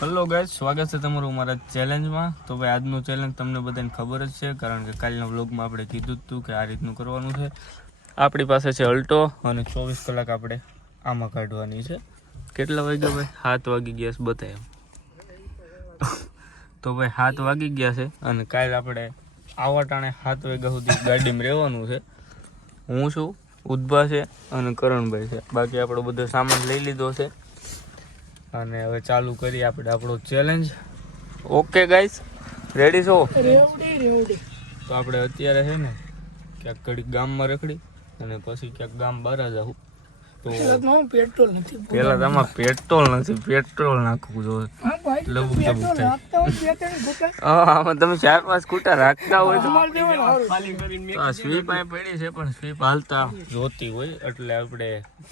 Hello guys, સ્વાગત છે તમારું અમારા ચેલેન્જમાં. તો ભાઈ આજનું ચેલેન્જ તમને બધાને ખબર જ છે, કારણ કે કાલના વ્લોગમાં આપણે કીધું જ હતું કે આ રીતનું કરવાનું છે. આપણી પાસે છે અલ્ટો અને 24 કલાક આપણે આમાં કાઢવાની છે. કેટલા વાગ્યા ભાઈ? 7 વાગી ગયા છે બતાવ્યા. તો ભાઈ 7 વાગી ગયા છે અને કાલે આપણે આવા ટાણે 7 વાગ્યા સુધી ગાડીમાં રહેવાનું છે. હું છું, ઉદ્ભા છે અને કરણભાઈ છે. બાકી આપણો બધો સામાન લઈ લીધો છે અને હવે ચાલુ કરીએ આપણે આપણો ચેલેન્જ. ઓકે ગાઈસ, રેડી છો? રેવડી. તો આપણે અત્યારે છે ને ક્યાંક ઘડીક ગામમાં રખડી અને પછી ક્યાંક ગામ બહાર જાવું. તો પેટ્રોલ નથી, પેલા તમારે પેટ્રોલ નથી, પેટ્રોલ નાખવું જોઈએ. લબુક લબુક થાય. આમાં તમે 4-5 સ્કૂટર રાખતા હોય તો આ સ્વીપ આ પડી છે, પણ સ્વીપ હાલતા જોતી હોય એટલે આપણે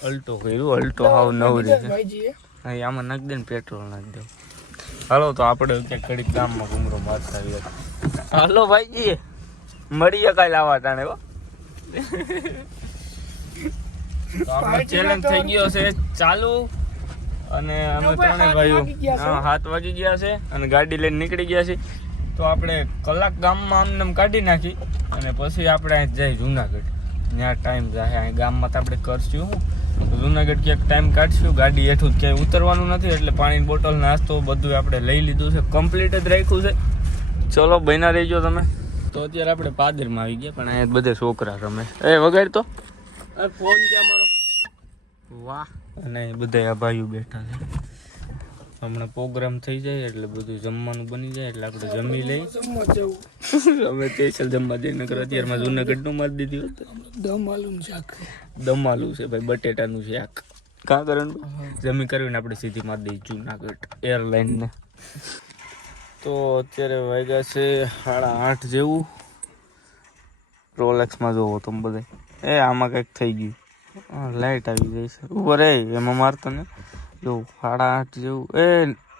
અલ્ટો કર્યું. અલ્ટો હાવ નવરી છે. હા, આમાં નાખી દે ને, પેટ્રોલ નાખી દે. હાલો તો આપણે ક્યાંક ઘડીક ગામમાં ઘૂમરો મારતા આવીએ. હાલો ભાઈજી, મળીએ કાલે આવા ટાણે હો. તો આપણો ચેલેન્જ થઈ ગયો છે ચાલુ અને અમે ત્રણે ભાઈઓ 7 વાગી ગયા છે અને ગાડી લઈને નીકળી ગયા છે. તો આપણે કલાક ગામમાં આમને કાઢી નાખી અને પછી આપણે અહીં જઈ જુનાગઢ. ત્યાં ટાઈમ જાય. અહીં ગામમાં તો આપણે કરશું જુનાગઢ ક્યાંક ટાઈમ કાઢશું. ગાડી હેઠું ક્યાંય ઉતરવાનું નથી એટલે પાણીની બોટલ, નાસ્તો બધું આપણે લઈ લીધું છે, કમ્પ્લીટ જ રાખ્યું છે. ચલો બન્યા રહીજો તમે. તો અત્યારે આપણે પાદરમાં આવી ગયા, પણ અહીંયા બધે છોકરા રમે. એ વગાડ તો ફોન ક્યાં મારો? વાહ. અને બધા આ ભાઈઓ બેઠા છે. હમણાં પ્રોગ્રામ થઈ જાય એટલે બધું જમવાનું બની જાય એટલે આપણે જમી લઈ. અમે સ્પેશિયલ જમવા જઈને અત્યારમાં જુનાગઢનું મારી દીધી હતું. દમ આલુ છે ભાઈ, બટેટાનું શાક. કાં કરણ જમી કરીને આપણે સીધી મારી દઈએ જુનાગઢ એરલાઇનને. તો અત્યારે વાગ્યા છે 8:30 જેવું. રોલેક્સમાં જોવો તમે બધા. એ આમાં કંઈક થઈ ગયું. લાઇટ આવી જાય છે ઉપર. એમાં મારતો ને જો 8:30 જેવું. એ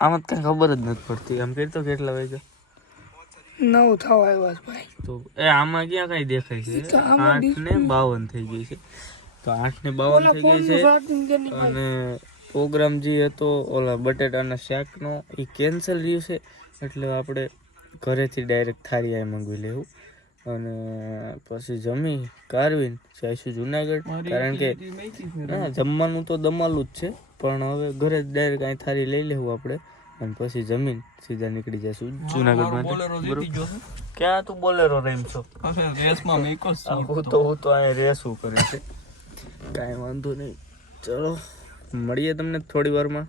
આમાં કઈ ખબર જ નથી પડતી. આમ કહેતો કેટલા વાગ્યા? 9 થવા આવ્યા ભાઈ. તો એ આમાં ક્યાં કઈ દેખાય છે? 8:52 થઈ ગઈ છે. તો 8:52 થઈ ગઈ છે અને પ્રોગ્રામ જે હતો ઓલા બટેટાના શાકનો એ કેન્સલ રહ્યું છે એટલે આપણે ઘરેથી ડાયરેક્ટ થાળી આ મંગાવી લેવું અને પછી જમી કારવીને જઈશું જુનાગઢ. કારણ કે જમવાનું તો દમાલું જ છે, પણ હવે ઘરે જ ડાયરેક્ટ અહીં થાળી લઈ લેવું આપણે અને પછી જમીન સીધા નીકળી જઈશું જુનાગઢમાં. ક્યાં તું બોલેરો રેમ છો? રેસમાં હું તો અહીંયા રેસું કરે છે. કાંઈ વાંધો નહીં, ચલો મળીએ તમને થોડી વારમાં.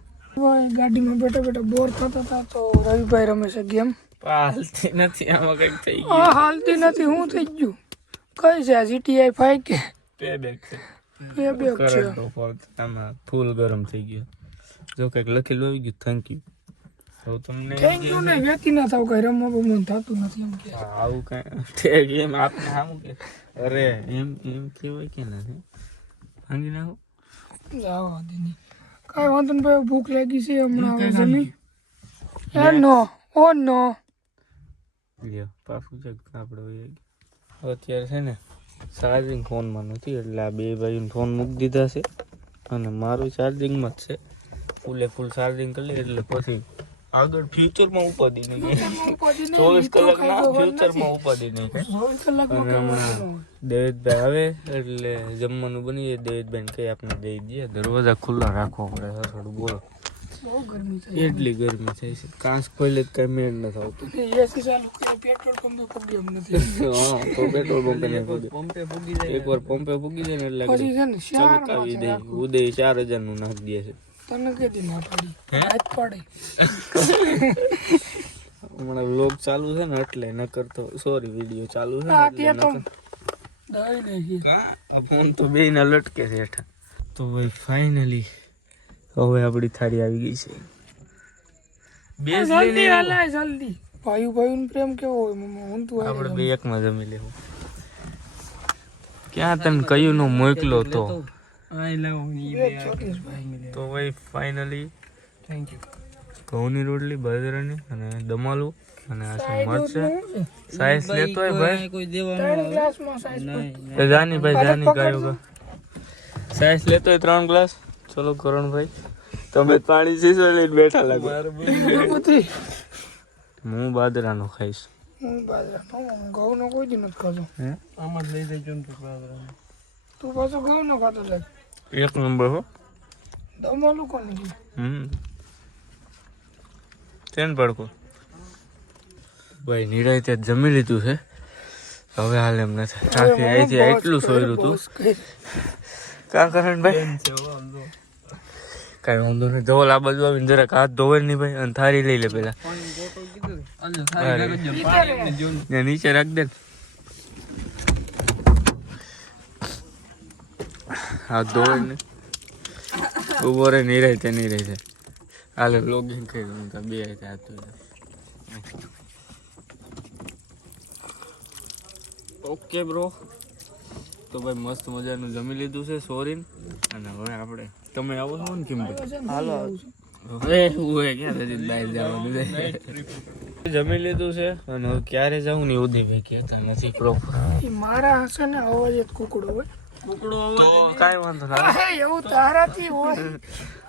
ગાડીમાં બેઠા બેઠા બોર થતા હતા તો રવિભાઈ રમે છે ગેમ. હાલતી નથી, આમાં કઈક થઈ ગયું. હાલતી નથી. હું થઈ ગયું? કઈ છે? જીટીઆઈ 5 કે પેબેક છે? પેબેક છે. આમાં ફૂલ ગરમ થઈ ગયો. જો કઈક લખેલું આવી ગયું થેન્ક યુ. તો તમને થેન્ક યુ ને વેતી ના થાવ, કઈ રમવા બમવા થતું નથી એમ કે. આવું કઈ એમ આપણે આવું કે અરે એમ કેવાય કે નથી ભાંગી નાખો. જાવા દે ની. કાઈ વાંધો નહીં ભાઈ, ભૂખ લાગી છે હમણાં હવે જમી. એ નો ઓ નો લ્યો પાછું છે આપણે અત્યારે છે ને ચાર્જિંગ ફોનમાં નથી એટલે આ બે ભાઈઓને ફોન મૂકી દીધા છે અને મારું ચાર્જિંગમાં જ છે. ફૂલે ફૂલ ચાર્જિંગ કરી લે એટલે પછી આગળ ફ્યુચરમાં ઉપાડી નહીં. 24 કલાકના ફ્યુચરમાં ઉપાડી નહીં. અને હમણાં દેવેદભાઈ આવે એટલે જમવાનું બની જાય. દેવેદભાઈને કઈ આપણે દઈ દઈએ. દરવાજા ખુલ્લા રાખવો પડે થોડું. બોલો બહુ ગરમી થાય. એટલી ગરમી થાય છે, કાંસ ખોલે કઈ મેળ નથી આવતો. એસી ચાલુ કરી પેટ્રોલ પંપે પગી એમ નથી. હા, તો પેટ્રોલ પંપે પૂગી જાય. એકવાર પંપે પૂગી જાય ને એટલે પછી છે ને ચમકાવી દે. ઉદય 4000 નું નાખી દે છે. તને કીધી ના પાડી હાથ પાડે. હમણાં વ્લોગ ચાલુ છે ને એટલે ન કરતો. સોરી, વિડીયો ચાલુ છે ફોન તો બે ના લટકે છે હેઠા. તો ભાઈ ફાઇનલી હવે આપણી થાળી આવી ગઈ છે. જલ્દી હલાય જલ્દી. ભાઈ ભાઈ પ્રેમ કેવો હોય મમ્મા? હું તું આપણે બે એકમાં જમી લેવું. ક્યાં તને કયું નો મોકલો તો? તો ભાઈ ફાઇનલી થેન્ક યુ. ઘઉંની રોટલી, બાજરાની અને દમાલું અને આ છે મરચાં. સાઈઝ લેતો હોય ભાઈ? કોઈ દેવાનું ગ્લાસમાં સાઈઝ જાની ભાઈ જાની કાયો સાઈઝ લેતો હોય 3 ગ્લાસ. ચલો કરણભાઈ તમે પાણી શીશો લઈને બેઠા લાગો. બધી હું બાજરાનો ખાઈશ. હું બાજરાનો ઘઉંનો કોઈ દી નથી ખાતો. આમાં જ લઈ જજો ને બાજરાનો. તું પાછો ઘઉંનો ખાતો લાગે. એક નંબર હો. દમવાનું કોને કીધું? ચેન પડકો ભાઈ નિરાય તે જમી લીધું છે. હવે હાલ એમ નથી. આખી અહીંથી એટલું સોયરું હતું. કા કરણ ભાઈ કઈ વાંધો નહીં. ધોલ આ બાજુ આવીને જરાક હાથ ધોવે નહીં ભાઈ. અને થારી લઈ લે પેલા. નીચે રાખ દે. હાથ ધોવે ને ઉભો રે. નિરાય તે નિરાય છે. હાલે લોગિંગ કરી દઉં. બે હાથ ધોઈ. Okay bro. તો ભાઈ મસ્ત મજાનું જમી લીધું છે સોરીન. અને હવે આપણે તમે આવો છો ને કેમ હાલો હવે હું ક્યાં સુધી બહાર જવાનું છે. જમી લીધું છે અને હવે ક્યારે જાઉં ને ઉધી ભાઈ કહેતા નથી પ્રોપર. મારા હશે ને અવાજ જ કુકડો હોય. કુકડો અવાજ કાંઈ વાંધો ના. એવું તારાથી હોય.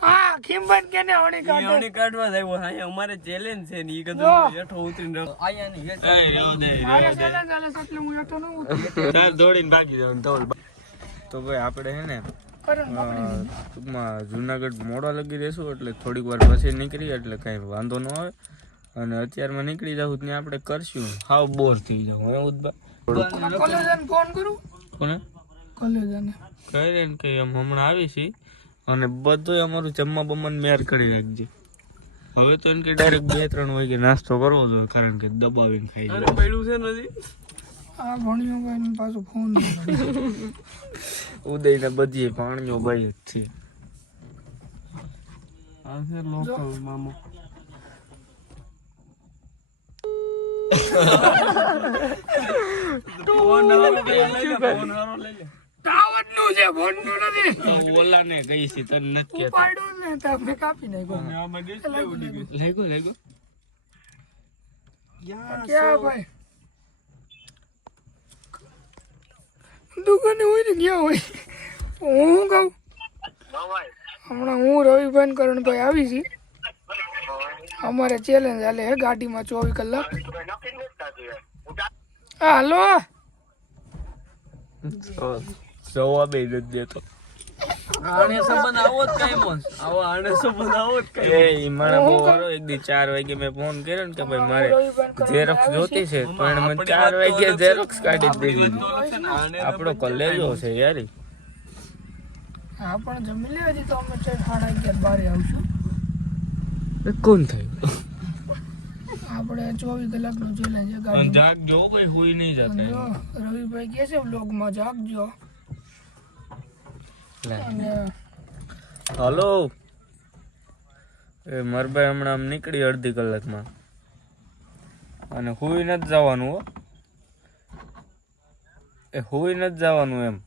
હા કિંમત કેને હણી કાઢો. હણી કાઢવા આવ્યો. હા અમારે ચેલેન્જ છે ને ઈ કદું હેઠો ઉતરીને આયા ને હેઠો. મારે ચાલે એટલે હું હેઠો ન ઉતરું. તાર દોડીને ભાગી જવાનું ધોલ. તો ભાઈ આપણે હે ને ટૂંકમાં જુનાગઢ મોડા લગી રહેશું. એટલે થોડીક વાર પછી નીકળી એટલે કાંઈ વાંધો ન આવે. અને અત્યારમાં નીકળી જાવ ત્યાં આપણે કરશું. હાવ બોર થઈ જાવ. એવું જ કોલેજને ફોન કરું. કોને કોલેજને કહી દે ને કે એમ હમણાં આવી છી. અને બધું અમારું જમવા બમવાનું મેર કરી રાખજે. હવે તો એમ કે ડાયરેક્ટ 2-3 વાગે નાસ્તો કરવો જોઈએ. કારણ કે દબાવીને ખાઈ જાય. પડ્યું છે નથી. આ ભણ્યો ભાઈ પાછો ફોન ઉદયને બધી પાણીઓ ભાઈ જ છે. આ છે લોકલ મામો. ફોન હારો લઈ લે. ટાવરનું છે ફોનનું નથી. ઓલાને ગઈ છે તને નથી કહેતો. પાડ્યું ને તો આપણે કાપી નાખ્યો. આમાં ડિસ્પ્લે ઉડી ગઈ. લેગો ક્યાં ભાઈ દુકાને હોય ને ક્યાં હોય. હું કહું હમણાં હું રવિભાઈ કરણભાઈ આવી છી. અમારે ચેલેન્જ હાલે હે ગાડીમાં 24 કલાક. હાલો જવાબ એ નથી દેતો. આને સંબંધ આવો જ કાઈ મોન. આવો આને સંબંધ આવો જ કાઈ. એ મારા બહુ વારો એક દી 4 વાગે મેં ફોન કર્યો ને કે ભાઈ મારે ઝેરોક્સ જોતી છે. તો એને મને 4 વાગે ઝેરોક્સ કાઢી જ દીધી. આપણો કોલેજો છે યાર. હા પણ જમી લે હજી તો અમે 11:30 બારે આવશું. કોણ થયું આપણે 24 કલાકનું ચેલેન્જ છે અને ગાડી. જાગજો ભાઈ હુઈ નહીં જતા. રવિભાઈ કહે છે વ્લોગમાં જાગજો. અને હલો એ મરભાઈ હમણાં આમ નીકળી અડધી કલાકમાં. અને હુઈ નથી જવાનું હો. એ હુઈ નથી જવાનું એમ.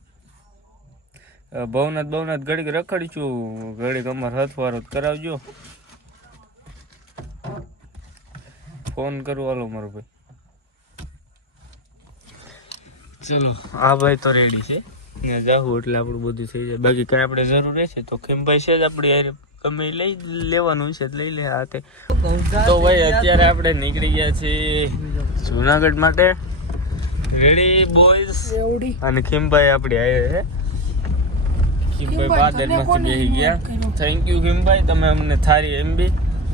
ભવનાથ ઘડીક રખડીશું. ઘડીક અમારે હથવારો કરાવજો. ફોન કરું હાલો મારો ભાઈ. ચલો આ ભાઈ તો રેડી છે. ત્યાં જાવું એટલે આપણું બધું થઈ જાય. બાકી કઈ આપણે જરૂર રહેશે તો ખીમભાઈ છે જ આપણી યાર. ગમે લઈ લેવાનું છે લઈ લે હાથે. તો ભાઈ અત્યારે આપણે નીકળી ગયા છીએ જુનાગઢ માટે. Ready boys. રેવડી અને ખીમભાઈ આપણી આયે છે. ખીમભાઈ બાદરમાં બેસી ગયા. થેન્ક યુ ખીમભાઈ, તમે અમને થારી એમબી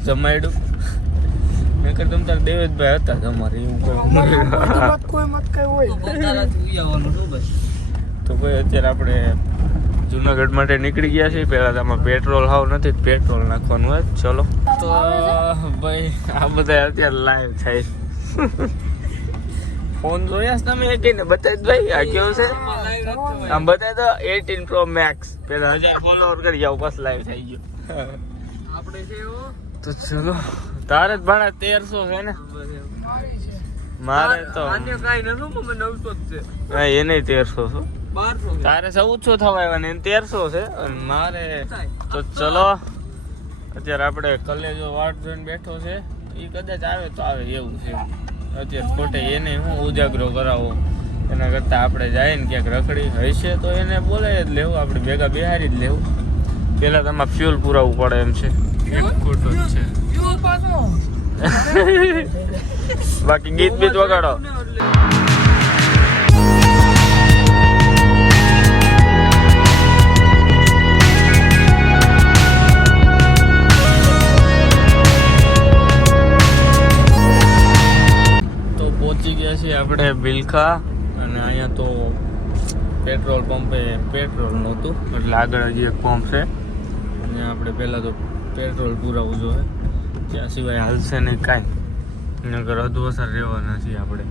જમાડ્યું. નકર તમ તાર દેવેશભાઈ હતા તમારે એવું કોઈ મત કઈ હોય. તો ભાઈ અત્યારે આપણે જુનાગઢ માટે નીકળી ગયા છીએ. પહેલા તો આમાં પેટ્રોલ હાવ નથી, પેટ્રોલ નાખવાનું હોય. ચલો તો ભાઈ આ બધા અત્યારે લાઈવ થાય. ફોન જોયા તમે એકને બતાવી ભાઈ આ કેવો છે. આમ બતાવી તો 18 Pro Max. પેલા 1000 ફોલોવર કરી જાવ બસ લાઈવ થઈ ગયો. આપણે છે તો ચલો તારે જ ભાડા 1300 છે ને. મારે તો આને કાઈ નતું મને 900 જ છે. હા એને 1300 છે. 1200 તારે 1400 થવા આવ્યા ને 1300 છે. અને મારે તો ચલો અત્યારે આપણે કલેજો વાટ જોઈને બેઠો છે. એ કદાચ આવે તો આવે એવું છે. અત્યારે ખોટે એને હું ઉજાગરો કરાવો એના કરતાં આપણે જાય ને ક્યાંક રખડી હશે તો એને બોલાવી જ લેવું. આપણે ભેગા બિહારી જ લેવું. પેલા તમારે ફ્યુલ પુરાવવું પડે એમ છે. એક ખોટો જ છે. ફ્યુલ પાછો બાકી ગીત બીત વગાડો. તો પહોંચી ગયા છીએ આપણે બિલખા અને અહીંયા તો પેટ્રોલ પંપે પેટ્રોલ નહોતું એટલે આગળ હજી એક પંપ છે અને આપણે પહેલાં તો પેટ્રોલ પુરાવવું જોઈએ. ત્યાં સિવાય હાલશે નહીં કાંઈ નગર અધવસર રહેવાના છીએ આપણે.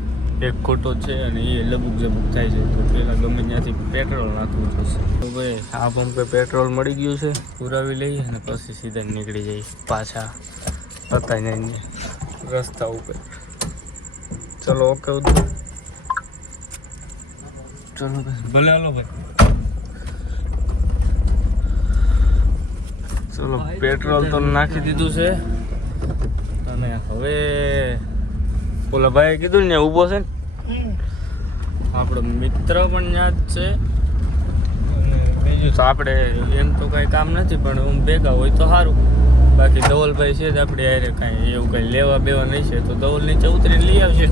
એક ખોટો છે અને એ લબુક જબુક થાય છે તો પહેલાં ગમે ત્યાંથી પેટ્રોલ નાખવું થશે. તો ભાઈ આ પંપે પેટ્રોલ મળી ગયું છે, પુરાવી લઈએ અને પછી સીધા નીકળી જઈએ પાછા પતા જઈને રસ્તા ઉપર. ચલો ઓકે ચલો ભલે હાલો ભાઈ. ચલો પેટ્રોલ તો નાખી દીધું છે અને હવે ઓલા ભાઈ કીધું ને ઊભો છે ને આપણો મિત્ર પણ ત્યાં જ છે અને બીજું તો આપણે એમ તો કાંઈ કામ નથી પણ હું ભેગા હોય તો સારું. બાકી ધવલભાઈ છે જ આપણે યારે કાંઈ એવું કાંઈ લેવા બેવા નહીં છે તો ધવલ નીચે ઉતરીને લઈ આવશે.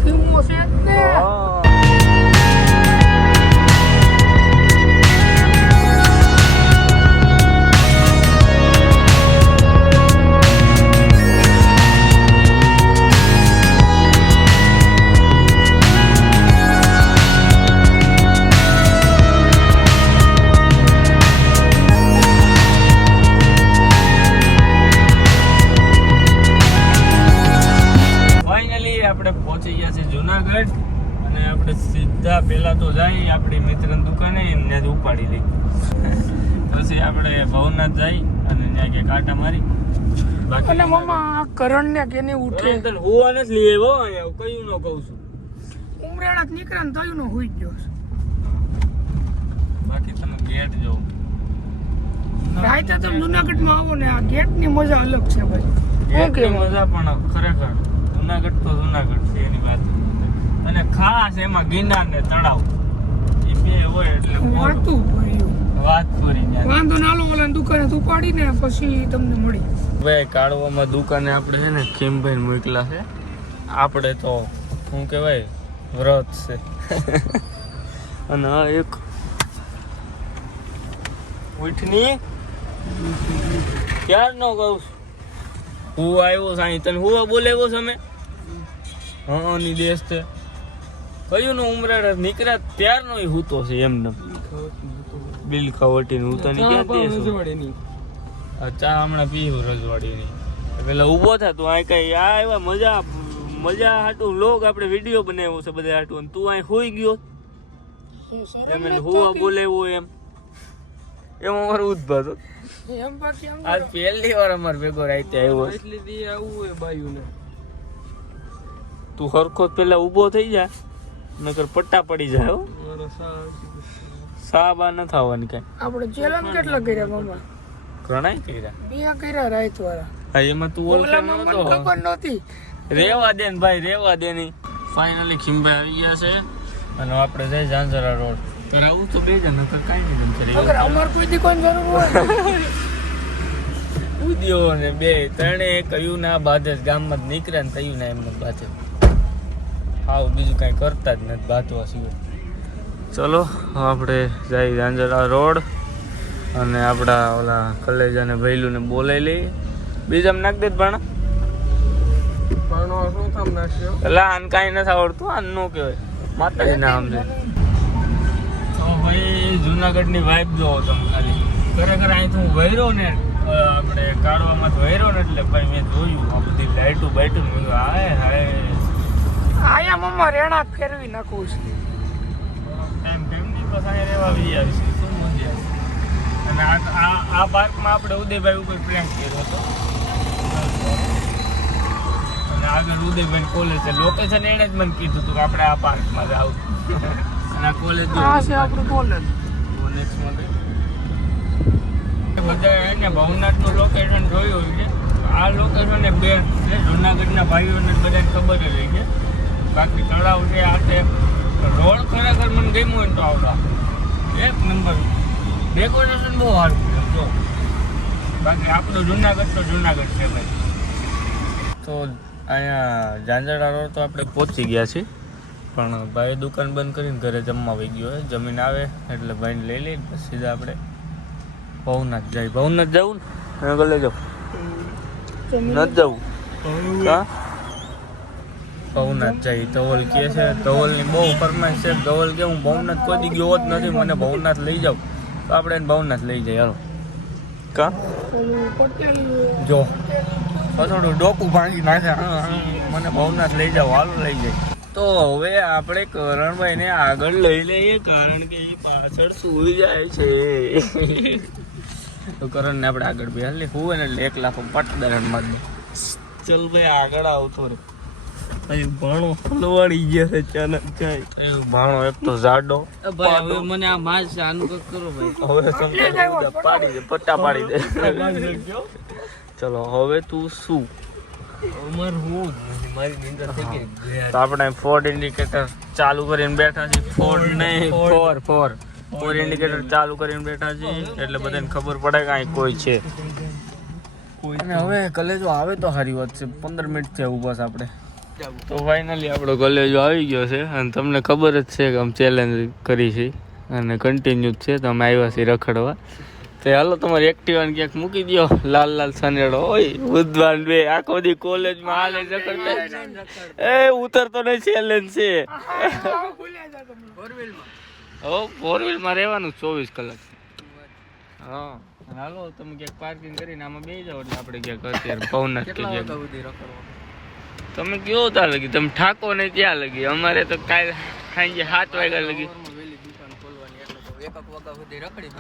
આપણે પહોંચી ગયા છે જુનાગઢ અને આપણે સીધા પહેલા તો જાય આપણી મિત્રની દુકાને ત્યાંથી ઉપાડી લઈ પછી આપણે ભવનાથ જઈ અને ત્યાં કે કાંટા મારી. અને મમ્મા કરણ ને કેની ઉઠે હોવા નથી લઈ આવ્યો અહીંયા કયું ન કહું છું. ઉમરાણા નીકળે ને તયું નો હોઈ ગયો. બાકી તમે ગેટ જોવો રાઈતે તમે જુનાગઢમાં આવો ને આ ગેટ ની મજા અલગ છે ભાઈ. ગેટની મજા પણ ખરેખર જુનાગઢ તો જુનાગઢ છે એની વાત. અને ખાસ એમાં ગિરનાર ને તળાવ એ બે હોય એટલે વાતું વાત પૂરી. વાંધો નાલો ઓલા દુકાને ઉપાડી ને પછી તમને મળી. ભાઈ કાઢવામાં દુકાને આપણે છે ને ખીમભાઈ મોકલા છે. આપણે તો શું કહેવાય વ્રત છે અને આ એક ઉઠની ક્યાર નો કહું હું આવ્યો સાંઈ તને હું બોલાવ્યો છે અમે હા ની દેશ છે કયું નો ઉમરાડ નીકળ્યા ત્યારનો એ હૂતો છે એમને બિલ ખવટી હું તને ક્યાં દેશ ચા હમણાં પીવું રજવાડીની પેલા ઊભો થા તું આ કઈ આ એવા મજા હાટું લોક આપણે વિડીયો બનાવ્યો છે બધા હાટું અને તું અહીં હોઈ ગયો એમ હોવા બોલાવ્યો એમ અમારો ઉદ્ભવ આજ પહેલી વાર અમારે ભેગો રાતે આવ્યો. તું હરખો પેલા ઊભો થઈ જા નકર પટ્ટા પડી જાય હો. સાબા ન થવાની કઈ. આપણે ચેલેન્જ કેટલા કર્યા મમ્મા? ઘણાય કર્યા. બે કર્યા રાત વાળા. હા એમાં તું ઓળખે નતો. ખબર નહોતી. રેવા દે ને ભાઈ રેવા દે ની. ફાઇનલી ખીંભાઈ આવી ગયા છે અને આપણે જઈ ઝાંઝરા રોડ. તો આવું તો બે જણ નકર કાઈ નહીં ગમશે. અગર અમાર કોઈ દી કોઈ જરૂર હોય ઉદ્યો ને બે ત્રણે કયું ના બાધે ગામમાં જ નીકળે ને કયું ના એમને બાધે. હાવ બીજું કાંઈ કરતા જ નથી બાધવા સિવાય. ચલો આપણે જઈ ઝાંઝરા રોડ અને આપણા ઓલા કલેજાને ભૈલુને બોલાવી લઈએ. બીજામાં નાખ દે ભાણા એટલે આને કાંઈ નથી આવડતું આને ન કહેવાય માતાજી નામ છે. તો ભાઈ જુનાગઢની વાઇબ જોવો તમે ખાલી. ખરેખર અહીંથી હું વહેરો ને આપણે કાઢવામાં વહેરો ને એટલે ભાઈ મેં જોયું આ બધી લાઇટું બાઇટું હાય હાય આયા મમ્મા રેણા ફેરવી નાખું છે. ટાઈમ નહીં બસ અહીંયા રહેવા આવી આવીશું શું મજા આવે. અને આ પાર્કમાં આપણે ઉદયભાઈ ઉપર પ્રેન્ક કર્યો હતો અને આગળ ઉદયભાઈ કોલેજ છે. લોકેશન એણે જ મને કીધું હતું કે આપણે આ પાર્કમાં જાવ અને આ કોલેજ આ છે આપણું કોલેજ. બધા એને ભવનાથનું લોકેશન જોયું છે. આ લોકેશન એ બેસ્ટ છે. જુનાગઢના ભાઈઓને બધાને ખબર જ હોય છે. બાકી તળાવ છે આ છે રોડ ખરેખર મને ગમ્યું હોય તો આવતા એક નંબર ડેકોરેશન બહુ સારું છે. જો બાકી આપણું જુનાગઢ તો જુનાગઢ છે ભાઈ. તો અહીંયા ઝાંઝરા રોડ તો આપણે પહોંચી ગયા છીએ, પણ ભાઈ દુકાન બંધ કરીને ઘરે જમવા વહી ગયો હોય. જમીન આવે એટલે ભાઈને લઈ લઈને પછી સીધા આપણે ભવનાથ જાય. ભવનાથ જવું ને ગલે જાઉં નથી જવું હા ભવનાથ જાય. ધવલ કહે છે, ધવલની બહુ ફરમાઈશ છે. ધવલ કે હું ભવનાથ કોઈ દી ગયો જ નથી, મને ભવનાથ લઈ જાઉં. તો આપણે એને ભવનાથ લઈ જાય. હાલો કા જો થોડું ડોકું ભાંગી નાખે, મને ભવનાથ લઈ જાઓ, હાલો લઈ જાય. તો હવે આપણે કરણભાઈને આગળ લઈ લઈએ, કારણ કે એ પાછળ સૂઈ જાય છે. તો કરણને આપણે આગળ બે હાલ હું એને 1 લાખ પટદરણ માર દે. ચલ ભાઈ આગળ આવતો રે. ભાઈ ભાણો હલવાડી ગયા છે અચાનક જાય. ભાણો એક તો જાડો. ભાઈ હવે મને આ માસ છે, આનું કંઈક કરો ભાઈ. હવે સમજાય પાડી દે, પટ્ટા પાડી દે. ચલો હવે તું શું ઉમર હું મારી નિંદર થઈ ગઈ. તો આપણે ફોર્ડ ઇન્ડિકેટર ચાલુ કરીને બેઠા છીએ. ફોર્ડ નહીં, ફોર ઇન્ડિકેટર ચાલુ કરીને બેઠા છીએ એટલે બધાને ખબર પડે કે અહીં કોઈ છે. અને હવે કલેજો આવે તો સારી વાત છે. 15 મિનિટ થયા ઊભા છે આપણે. તો ફાઇનલી આપણો કલેજો આવી ગયો છે અને તમને ખબર જ છે કે અમે ચેલેન્જ કરી છે અને કન્ટિન્યુ જ છે. તો અમે આવ્યા છીએ રખડવા. તો હાલો તમારી એક્ટિવાને ક્યાંક મૂકી દો. લાલ સનેડો હોય બુધવાન બે આખો દી કોલેજમાં હાલે રખડતા. એ ઉતરતો નહીં, ચેલેન્જ છે. ફોર વ્હીલમાં રહેવાનું 24 કલાક. હા હાલો તમે ક્યાંક પાર્કિંગ કરીને આમાં બેસી જાઓ એટલે આપણે ક્યાંક અત્યારે ભવનાથ કે તમે કયો ત્યાં લગી તમે ઠાકો નહીં ત્યાં લગી. અમારે તો કાલે સાંજે 7 વાગ્યા લગી 1 વાગ્યા સુધી રખડી.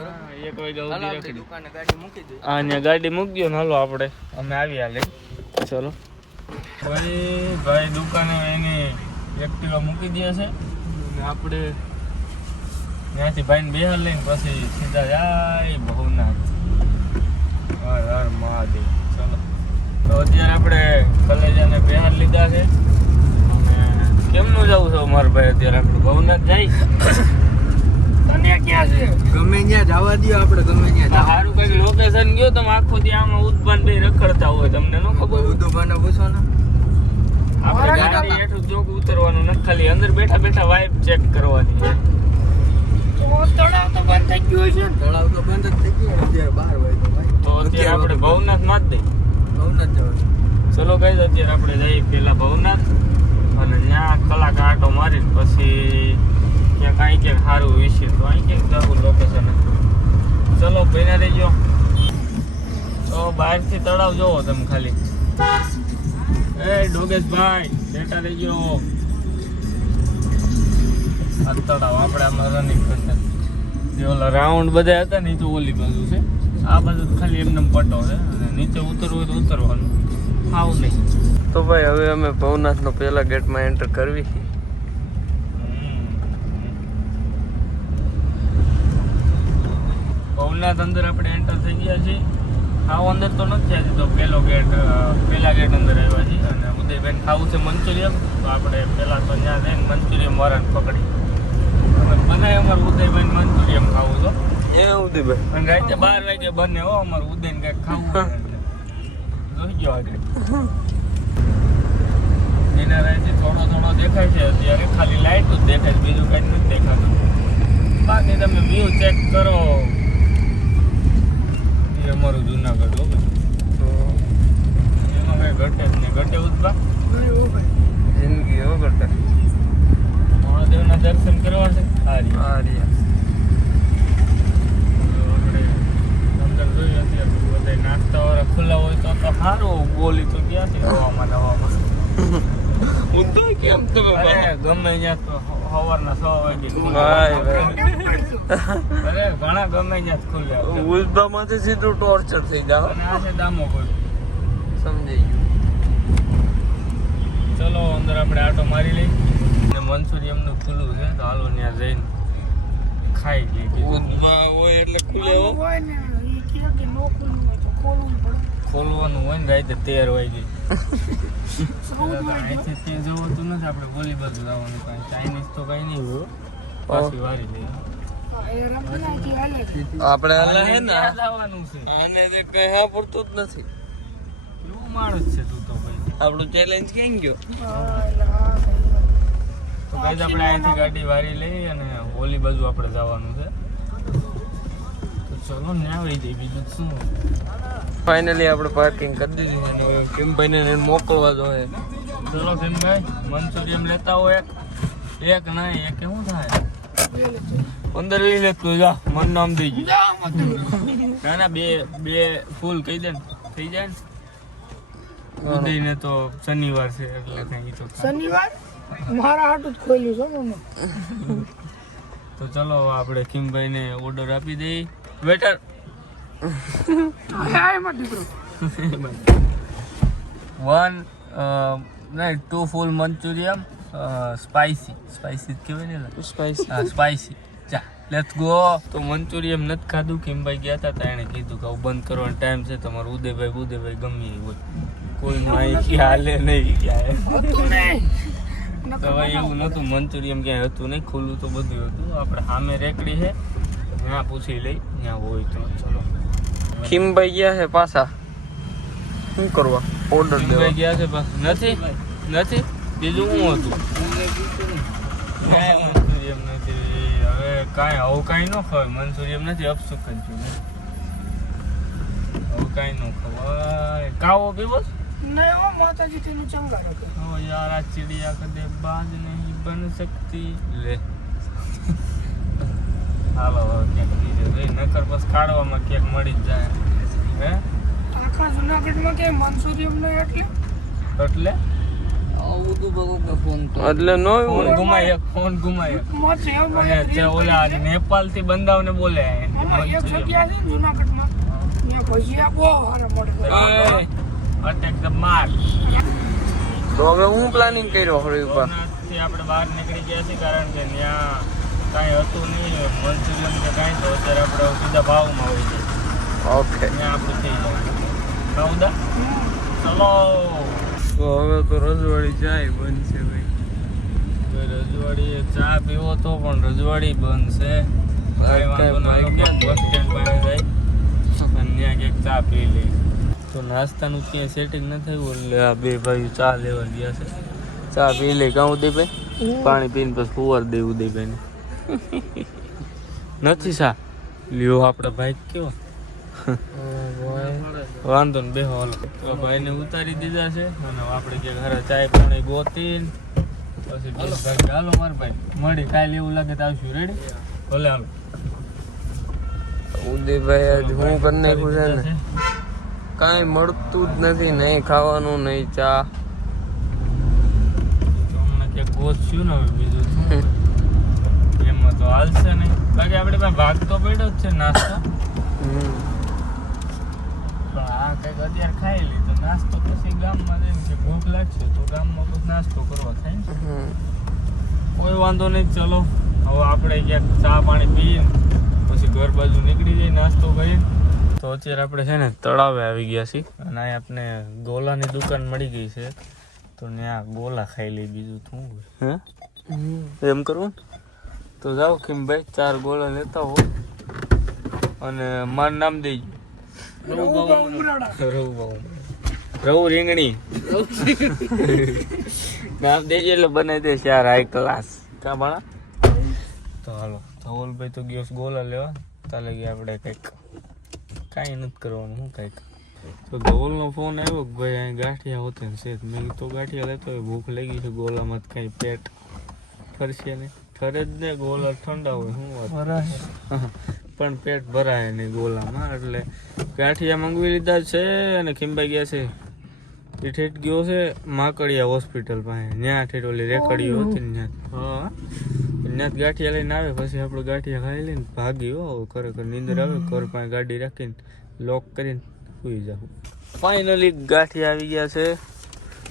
હા ત્યાં ગાડી મૂકી દો ને હાલો આપણે અમે આવી હાલે. ચલો ભાઈ દુકાને એની એક્ટિવા મૂકી દે છે. આપણે ત્યાંથી ભાઈને બેહાર લઈને પછી સીધા જાય ભવનાથ. હર મહાદેવ. ચલો તો અત્યારે આપણે કલેજાને બેહાર લીધા છે. અને કેમનું જવું છે મારા ભાઈ? અત્યારે આપણે ભવનાથ જાય. તને ક્યાં છે? ગમે ત્યાં જવા દો, આપણે ગમે ત્યાં સારું કઈક લોકેશન ગયો તમે આખો દી આમાં ઉદભાન બે રખડતા હોય, તમને ન ખબર? ઉદુભાને પૂછો ને. આપણે ગાડી હેઠું જોક ઉતરવાનું નથી, ખાલી અંદર બેઠા બેઠા વાઇબ ચેક કરવાની છે. તળાવ તો બંધ થઈ ગયું છે. તળાવ તો બંધ જ થઈ ગયું અત્યારે 12 વાગ્યા ભાઈ. તો અત્યારે આપણે ભવનાથ માં જ દઈ. ભવનાથ જવાનું. ચલો કઈ અત્યારે આપણે જઈએ પેલા ભવનાથ અને ત્યાં કલાક આટો મારીને પછી ક્યાંક અહીં ક્યાંક સારું વિશે તો અહીં ક્યાંક જવું લોકેશન. ચલો ભાઈના રહીજો. તો બહારથી તળાવ જોવો તમે ખાલી. એ ડોગેશભાઈ બેઠા રહીજો. આ તળાવ આપણે આમાં રનિંગ કરતા જે ઓલા રાઉન્ડ બધા હતા ને એ તો ઓલી બાજુ છે. આ બાજુ ખાલી એમને પટ્ટો છે અને નીચે ઉતરવું હોય તો ઉતરવાનું, આવું નહીં. તો ભાઈ હવે અમે ભવનાથનો પહેલા ગેટમાં એન્ટર કરવી. ભવનાથ અંદર આપણે એન્ટર થઈ ગયા છીએ. આવો અંદર તો નથી થયા, તો પેલા ગેટ અંદર આવ્યા છીએ. અને ઉદયભાઈ ખાવું છે મંચુરિયમ, તો આપણે પહેલાં તો ત્યાં જઈને મંચુરિયમ વાળાને પકડી બનાય. અમારે ઉદયભાઈ મંચુરિયમ ખાવું તો એ ઉદયભાઈ અને રાતે 12 વાગે બને હો. અમારે ઉદયને કંઈક ખાવું જોઈ ગયો આગળ. એના રાતે થોડો દેખાય છે અત્યારે, ખાલી લાઇટ જ દેખાય છે, બીજું કંઈ નથી દેખાતું. બાકી તમે વ્યૂ ચેક કરો. એ અમારું જુનાગઢ હો ભાઈ, એમાં કઈ ઘટે જ નહીં. ઘટે ઉદભા જિંદગી હો કરતા. મહાદેવના દર્શન કરવા છે. આપણે અંદર જોઈએ અત્યારે બધા નાસ્તા વાળા ખુલ્લા હોય તો સારું. બોલી તો ક્યાંથી હવામાં કેમ તમે અરે ગમે ત્યાં તો સવારના 6 વાગે અરે ઘણા ગમે ત્યાં જ ખુલ્લે. ઉલ્બામાંથી સીધું ટોર્ચર થઈ જાવ. અને આ છે દામોગઢ. સમજાઈ ગયું. ચલો અંદર આપણે આટો મારી લઈ. અને મંચુરિયમનું ખુલ્લું છે તો હાલો ત્યાં જઈને ખાઈ લઈએ. ઉલ્બા હોય એટલે ખુલે હો. હોય ને એ કે નો ખોલવું હોય તો ખોલવું પડે. ખોલવાનું હોય ને રાતે 13 વાગે. સાઉથ માં અહીંથી ત્યાં જવું તો નથી, આપણે ગોલી બાજુ જવાનું. કાંઈ ચાઇનીઝ તો કાંઈ નહીં હોય, પાછી વારી લઈએ. આપણે હાલે હે ને ક્યાં જવાનું છે? આને તે કઈ હા પડતું જ નથી. કેવો માણસ છે તું તો ભાઈ. આપણું ચેલેન્જ કેમ ગયો? તો ગાઈસ આપણે અહીંથી ગાડી વારી લઈ અને ઓલી બાજુ આપણે જવાનું છે. તો ચલો ને આવી જઈ, બીજું શું. ફાઇનલી આપણે પાર્કિંગ કરી દીધી છે અને હવે કિમભાઈને મોકલવા જોઈએ. ચલો ભીમભાઈ, મંચુરિયમ લેતા હો એક ના એક શું થાય 15-20 લેતું જા, મન નામ દઈ ગયું. ના બે ફૂલ કહી દે ને થઈ જાય ને. ઉદયને તો શનિવાર છે એટલે કઈ તો શનિવાર મારા હાટું જ ખોલ્યું છે મને. તો ચલો આપણે કિમભાઈને ઓર્ડર આપી દઈએ. વેટર હાય માં દીકરો 2 ફૂલ મંચુરિયમ સ્પાઈસી કહેવાય ને સ્પાઈસી. હા સ્પાઈસી. ચા લેટ્સ ગો. તો મંચુરિયમ નથી ખાધું. કિમભાઈ ગયા હતા એણે કીધું કે બંધ કરવાનો ટાઈમ છે તમારો. ઉદયભાઈ ગમે એ હોય, કોઈનું અહીં ક્યાં હાલે નહીં ક્યાં. તો ભાઈ એવું નહોતું, મંચુરિયમ ક્યાંય હતું નહીં, ખુલ્લું તો બધું હતું. આપણે સામે રેકડી છે, ત્યાં પૂછી લઈ ત્યાં હોય તો. ચલો કિમભાઈ ગયા છે પાછા શું કરવા? ઓર્ડર કિમભાઈ દેવા. ગયા છે પાછા. નથી બીજું શું હતું? કાંઈ મંચુરિયમ નથી. હવે કાંઈ આવું કાંઈ ન ખવાય. મંચુરિયમ નથી, અપસુક જ છું. આવું કાંઈ ન ખવાય. કાવો પીવો છો? નહીં હો, માતાજી તેનું ચંગા રાખે. ઓ યાર આ ચિડિયા કદે બાજ નહીં બન सकती લે. હાલો હવે ક્યાંક બીજે ભાઈ, નકર બસ કાઢવામાં ક્યાંક મળી જ જાય. હે આખા જુનાગઢમાં કે મંચુરિયમ નહીં એટલે એટલે આવું તો બહુ ફોન એટલે નો ફોન ગુમાય મત એમ અને તે ઓલા નેપાલ થી બંદાવને બોલે એમાં એક જગ્યા છે ને જુનાગઢમાં ત્યાં ભજીયા બહુ સારા મળે. અટેક ધ માર. તો હવે હું પ્લાનિંગ કર્યો હરી ઉપર. થી આપણે બહાર નીકળી ગયા છીએ કારણ કે ત્યાં કાંઈ હતું નહીં મંચુરિયન કે કાંઈ. તો અત્યારે આપણે સીધા ભાવમાં હોય છે, ઓકે. ત્યાં આપણું થઈ જાય. સૌદા ચલો. તો હવે તો રજવાડી જાય બંધ છે ભાઈ. તો રજવાડી ચા પીવો તો પણ રજવાડી બંધ છે. કાંઈ વાંધો ના આવે, ક્યાંક બસ સ્ટેન્ડ પાસે જાય અને ત્યાં ક્યાંક ચા પી લઈ. તો નાસ્તાનું ક્યાંય સેટિંગ ન થયું એટલે આ બે ભાઈઓ ચા લેવા ગયા છે. ચા પી લે કાં ઉદયભાઈ? પાણી પીને પછી ફુવાર દે ઉદયભાઈને. નથી સા લ્યો આપણે ભાઈ કેવો વાંધો ને બેહો હાલો. તો ભાઈને ઉતારી દીધા છે અને આપણે કે ઘરે ચાય પાણી ગોતીને પછી ભાઈ હાલો મારા ભાઈ મળી કાલે એવું લાગે તો આવશું. રેડી? ભલે હાલો. ઉદયભાઈ આજ હું કરી નાખ્યું છે ને, કાંઈ મળતું જ નથી, નહીં ખાવાનું નહીં ચા. તો હમણાં ક્યાંક ગોતશું ને હવે બીજું શું. એમાં તો હાલશે નહીં. બાકી આપણે પાસે ભાગ તો પડ્યો જ છે નાસ્તો. પણ આ કંઈક અત્યારે ખાઈ લીધો નાસ્તો, પછી ગામમાં જઈને કે ભૂખ લાગશે તો ગામમાં પછી નાસ્તો કરવા થાય ને. કોઈ વાંધો નહીં. ચલો હવે આપણે ક્યાંક ચા પાણી પીને પછી ઘર બાજુ નીકળી જઈએ નાસ્તો કરીને. તો અત્યારે આપણે છે ને તળાવે આવી ગયા છીએ અને અહીં આપણે ગોલાની દુકાન મળી ગઈ છે. તો ત્યાં ગોલા ખાઈ લઈ, બીજું શું હોય. હે એમ કરવું? તો જાઓ કિમભાઈ 4 ગોલા લેતા હો અને મારું નામ દઈ રવ રીંગણી નામ દેજે એટલે બનાવી દે 4 હાઈ ક્લાસ. કા ભણા? તો હાલો ધવલભાઈ તો ગયો ગોલા લેવા. ચાલે ગયા આપણે કંઈક કાંઈ નથી કરવાનું. શું કંઈક તો ધવલનો ફોન આવ્યો કે ભાઈ અહીં ગાંઠિયા હોતે ને છે. મેં તો ગાંઠિયા લેતો હોય, ભૂખ લાગી છે. ગોલામાં કાંઈ પેટ ફરશે નહીં. ફરે જ ને ગોલા ઠંડા હોય શું વાત. પણ પેટ ભરાય નહીં ગોલામાં. એટલે ગાંઠિયા મંગવી લીધા છે અને ખીમભાઈ ગયા છે એ ઠેઠ ગયો છે માકડિયા હોસ્પિટલ પાસે. ત્યાં ઠેઠ ઓલી રેકડીઓ હતી ને ત્યાં. હા ત્યાં જ ગાંઠિયા લઈને આવે. પછી આપણે ગાંઠિયા ખાઈ લઈને ભાગી હો. ખરેખર નીંદર આવે. ઘર પાસે ગાડી રાખીને લોક કરીને સુઈ જાવ. ફાઇનલી ગાંઠિયા આવી ગયા છે.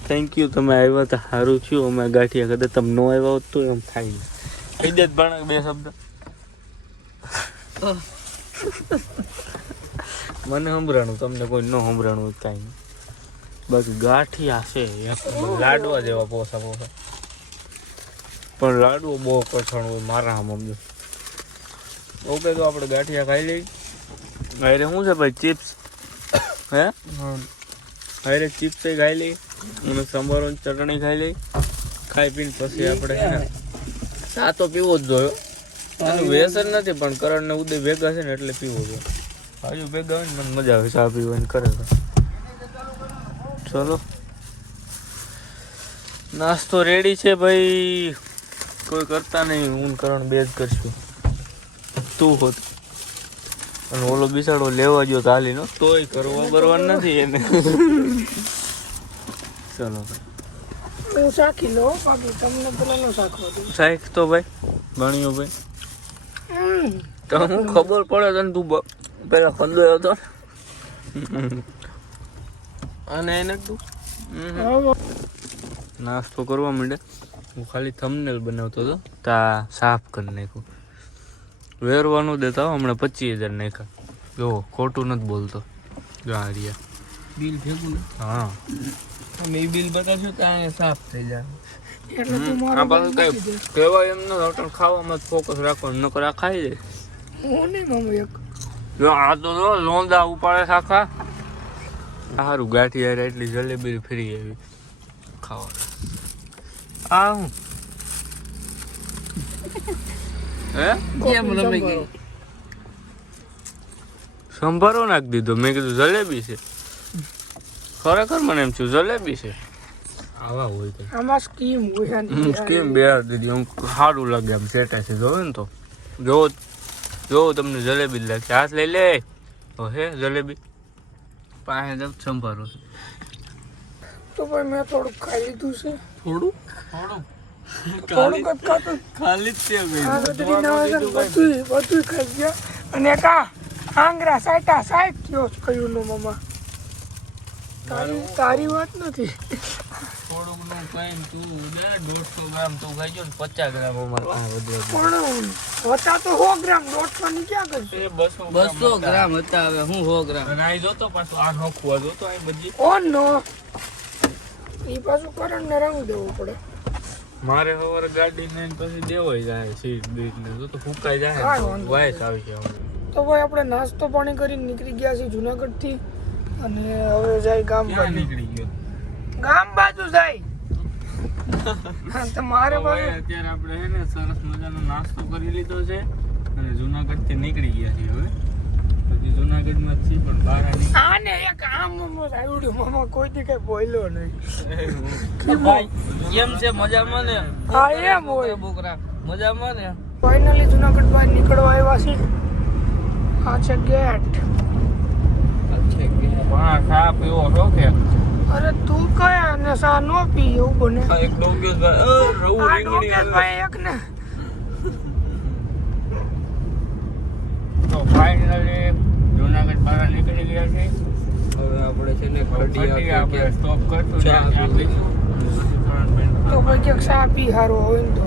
થેન્ક યુ, તમે આવ્યા તો સારું થયું. અમે ગાંઠિયા કદાચ તમે ન આવ્યા હોત તો એમ થાય ને. કહી દે ભણા 2 શબ્દ. મને સંભળાણું, તમને કોઈ ન સંભળાણું કાંઈ નહીં. બાકી ગાંઠિયા છે લાડવા જેવા પોસા પણ લાડવો બહુ કઠણ હોય મારા આમ સમજો. ઓકે તો આપણે ગાંઠિયા ખાઈ લઈ. અરે શું છે ભાઈ ચિપ્સ હે અરે ચિપ્સ ખાઈ લઈ અને સંભારો ચટણી ખાઈ લઈ. ખાઈ પીને પછી આપણે છે ને ચા તો પીવો જ જોયો. એનું વ્યસન નથી પણ કરણ ને ઉદય ભેગા છે ને એટલે પીવો જોઈએ. હજુ ભેગા હોય ને મને મજા આવે ચા પીવાની કરે. ચલો નાસ્તો રેડી છે ભાઈ. કોઈ કરતા નહીં, હું કરણ બે જ કરશું. તું હોત અને ઓલો બિસાડો લેવા ગયો ચાલી નો તોય કરવા બરવાનું નથી એને. ચલો હું શાખી લો બાકી તમને પેલા નો શાખવા દઉં. શાખ તો ભાઈ ભણ્યો ભાઈ તો હું ખબર પડે તને તું પેલા ખંદોયો હતો અને એને તું નાસ્તો કરવા માંડે. હું ખાલી થંબનેલ બનાવતો હતો તા સાફ કરી નાખ્યું. વેરવાનું દેતા હમણાં 25,000 નાખ્યા. જો ખોટું નથી બોલતો. જો આ રહ્યા બિલ ભેગું ને. હા અમે એ બિલ બતાવશું ત્યાં સાફ થઈ જાય. એટલે તું આ મારો પાછું કઈ કહેવાય એમ ન હોટલ ખાવામાં જ ફોકસ રાખવાનું નકર આ ખાઈ જાય. હું નહીં મામા એક જો આ તો જો લોંદા ઉપાડે ખાખા. સારું ગાંઠિયા એટલી જલેબી ફરી આવી ખાવા. આ હું હે કેમ રમી ગઈ? સંભારો નાખી દીધો. મેં કીધું જલેબી છે. ખરેખર મને એમ છું જલેબી છે. આવા હોય તો આમાં સ્કીમ હોય સ્કીમ બે દીધી. આમ સારું લાગે આમ સેટા છે જોવે ને તો જો તમને જલેબી જ લાગશે. હાથ લઈ લે. હે જલેબી પાસે જ સંભારો છે. તો ભાઈ મેં થોડુંક ખાઈ લીધું છે. થોડું થોડુંક જ ખાતું. ખાલી જ છે આ ગધડી ના હોય ને બધું ખાઈ ગયા. અને આંગરા સાઈટા સાઈટ થયો છે કયું નો મામા. તારી વાત નથી. થોડુંક નું કઈ તું 150 ગ્રામ તું ખાઈ ગયો ને 50 ગ્રામ અમારે પાસે વધ્યા. પણ હતા તો 100 ગ્રામ 150 ની ક્યાં કરશે? 200 ગ્રામ હતા, હવે હું 100 ગ્રામ. અને આ જોતો પાછું આ નોખવા જોતો આ બધી. ઓ નો ઈ પાછું કરણ ને રંગ દેવો પડે. મારે સવારે ગાડી ને પછી દેવાય જાય સીટ બીટ ને તો ફૂંકાઈ જાય વાયસ આવી જાય. તો ભાઈ આપણે નાસ્તો પાણી કરીને નીકળી ગયા છીએ જુનાગઢ થી અને હવે જાય ગામ ક્યાં બાજુ. નીકળી ગયો ગામ બાજુ જાય. હા તો મારે તો ભાઈ ભાઈ અત્યારે આપણે હે ને સરસ મજાનો નાસ્તો કરી લીધો છે અને જુનાગઢ થી નીકળી ગયા છીએ. હવે પછી જુનાગઢ માં છીએ પણ બહાર નીકળી આને એક આમ આવડ્યું મામા કોઈ દી કઈ બોલ્યો નહીં. ભાઈ કેમ છે? મજામાં ને? હા એમ હોય. બોકરા મજામાં ને? ફાઇનલી જુનાગઢ બહાર નીકળવા આવ્યા છે. આ છે ગેટ. પણ ખા પીવો છો કે અરે તું કયા અને સા નો પી એવું બને. એક ડોગ્યો રવું આ રીંગણી ડોકેશભાઈ એક ને તો ફાઇનલી જુનાગઢ બહાર નીકળી ગયા છે. હવે આપણે છે ને ખડી આપણે સ્ટોપ કરશું ચા ત્યાં પીશું. તો ભાઈ ક્યાંક સા પી હારો હોય ને તો.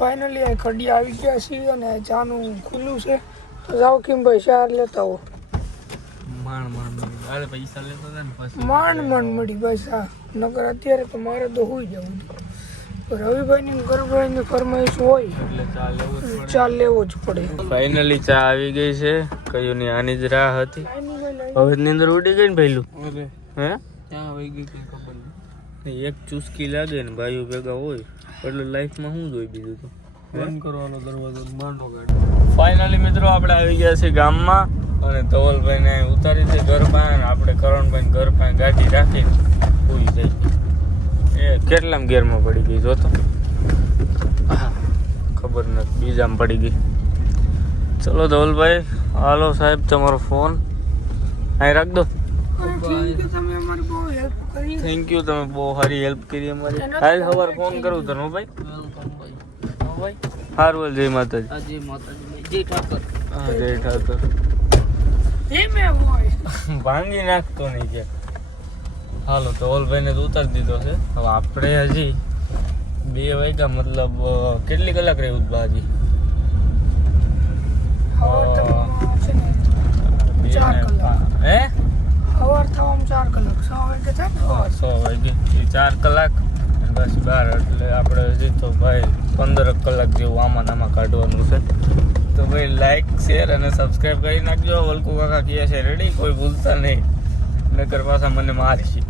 ફાઇનલી આ ખડી આવી ગયા છીએ અને ચાનું ખુલ્લું છે. તો જાઓ કેમ ભાઈ ચાર લેતા હો. અરે પૈસા લેતો હતા ને પછી માંડ મળી બસ. હા નકર અત્યારે તો મારે તો હોઈ જવું. રવિભાઈની ગરભાઈની ફરમાઈશ હોય એટલે ચા લેવું જ પડે. ચા લેવો જ પડે. ફાઇનલી ચા આવી ગઈ છે. કયું ની આની જ રાહ હતી. હવે નીંદર ઉડી ગઈ ને ભઈલું. અરે હે ક્યાં વહી ગઈ કઈ ખબર નહીં. એક ચુસ્કી લાગે ને ભાઈઓ ભેગા હોય એટલે લાઈફમાં શું જોઈ બીજું તો બંધ કરવાનો દરવાજો માંડો કાઢ. ફાઇનલી મિત્રો આપણે આવી ગયા છીએ ગામમાં અને ધવલભાઈ ને ઉતારી છે ઘર પાસે અને આપણે કરણભાઈ ઘર પાસે ગાડી રાખી પૂરી થઈ ગઈ. એ કેટલામ ગેરમાં પડી ગઈ જોતો ખબર નથી બીજામાં પડી ગઈ. ચલો ધવલભાઈ હાલો સાહેબ તમારો ફોન અહીં રાખ દો. તમે અમારી બહુ હેલ્પ કરી. થેન્ક યુ તમે બહુ સારી હેલ્પ કરી અમારી. હાલ સવારે ફોન કરું તને હો ભાઈ. વેલકમ ભાઈ. ભાઈ હારું જય માતાજી. આજે માતાજી જય ઠાકર. હા જય ઠાકર. એમ એમ હોય. ભાંગી નાખતો નહીં કે હાલો તો ઓલભાઈને તો ઉતારી દીધો છે. હવે આપણે હજી 2 વાગ્યા મતલબ કેટલી કલાક રહ્યું બા હજી? હવે તમે છે ને 2 4 કલાક. હે સવાર થવામાં 4 કલાક. 6 વાગે થાય ને સવાર. 6 વાગે એ 4 કલાક અને પછી 12 એટલે આપણે હજી તો ભાઈ 15 કલાક જેવું આમાં કાઢવાનું છે. તો ભાઈ લાઈક શેર અને સબસ્ક્રાઈબ કરી નાખજો. વલ્કુ કાકા કહે છે રેડી, કોઈ ભૂલતા નહીં, નગર પાછા મને મારશે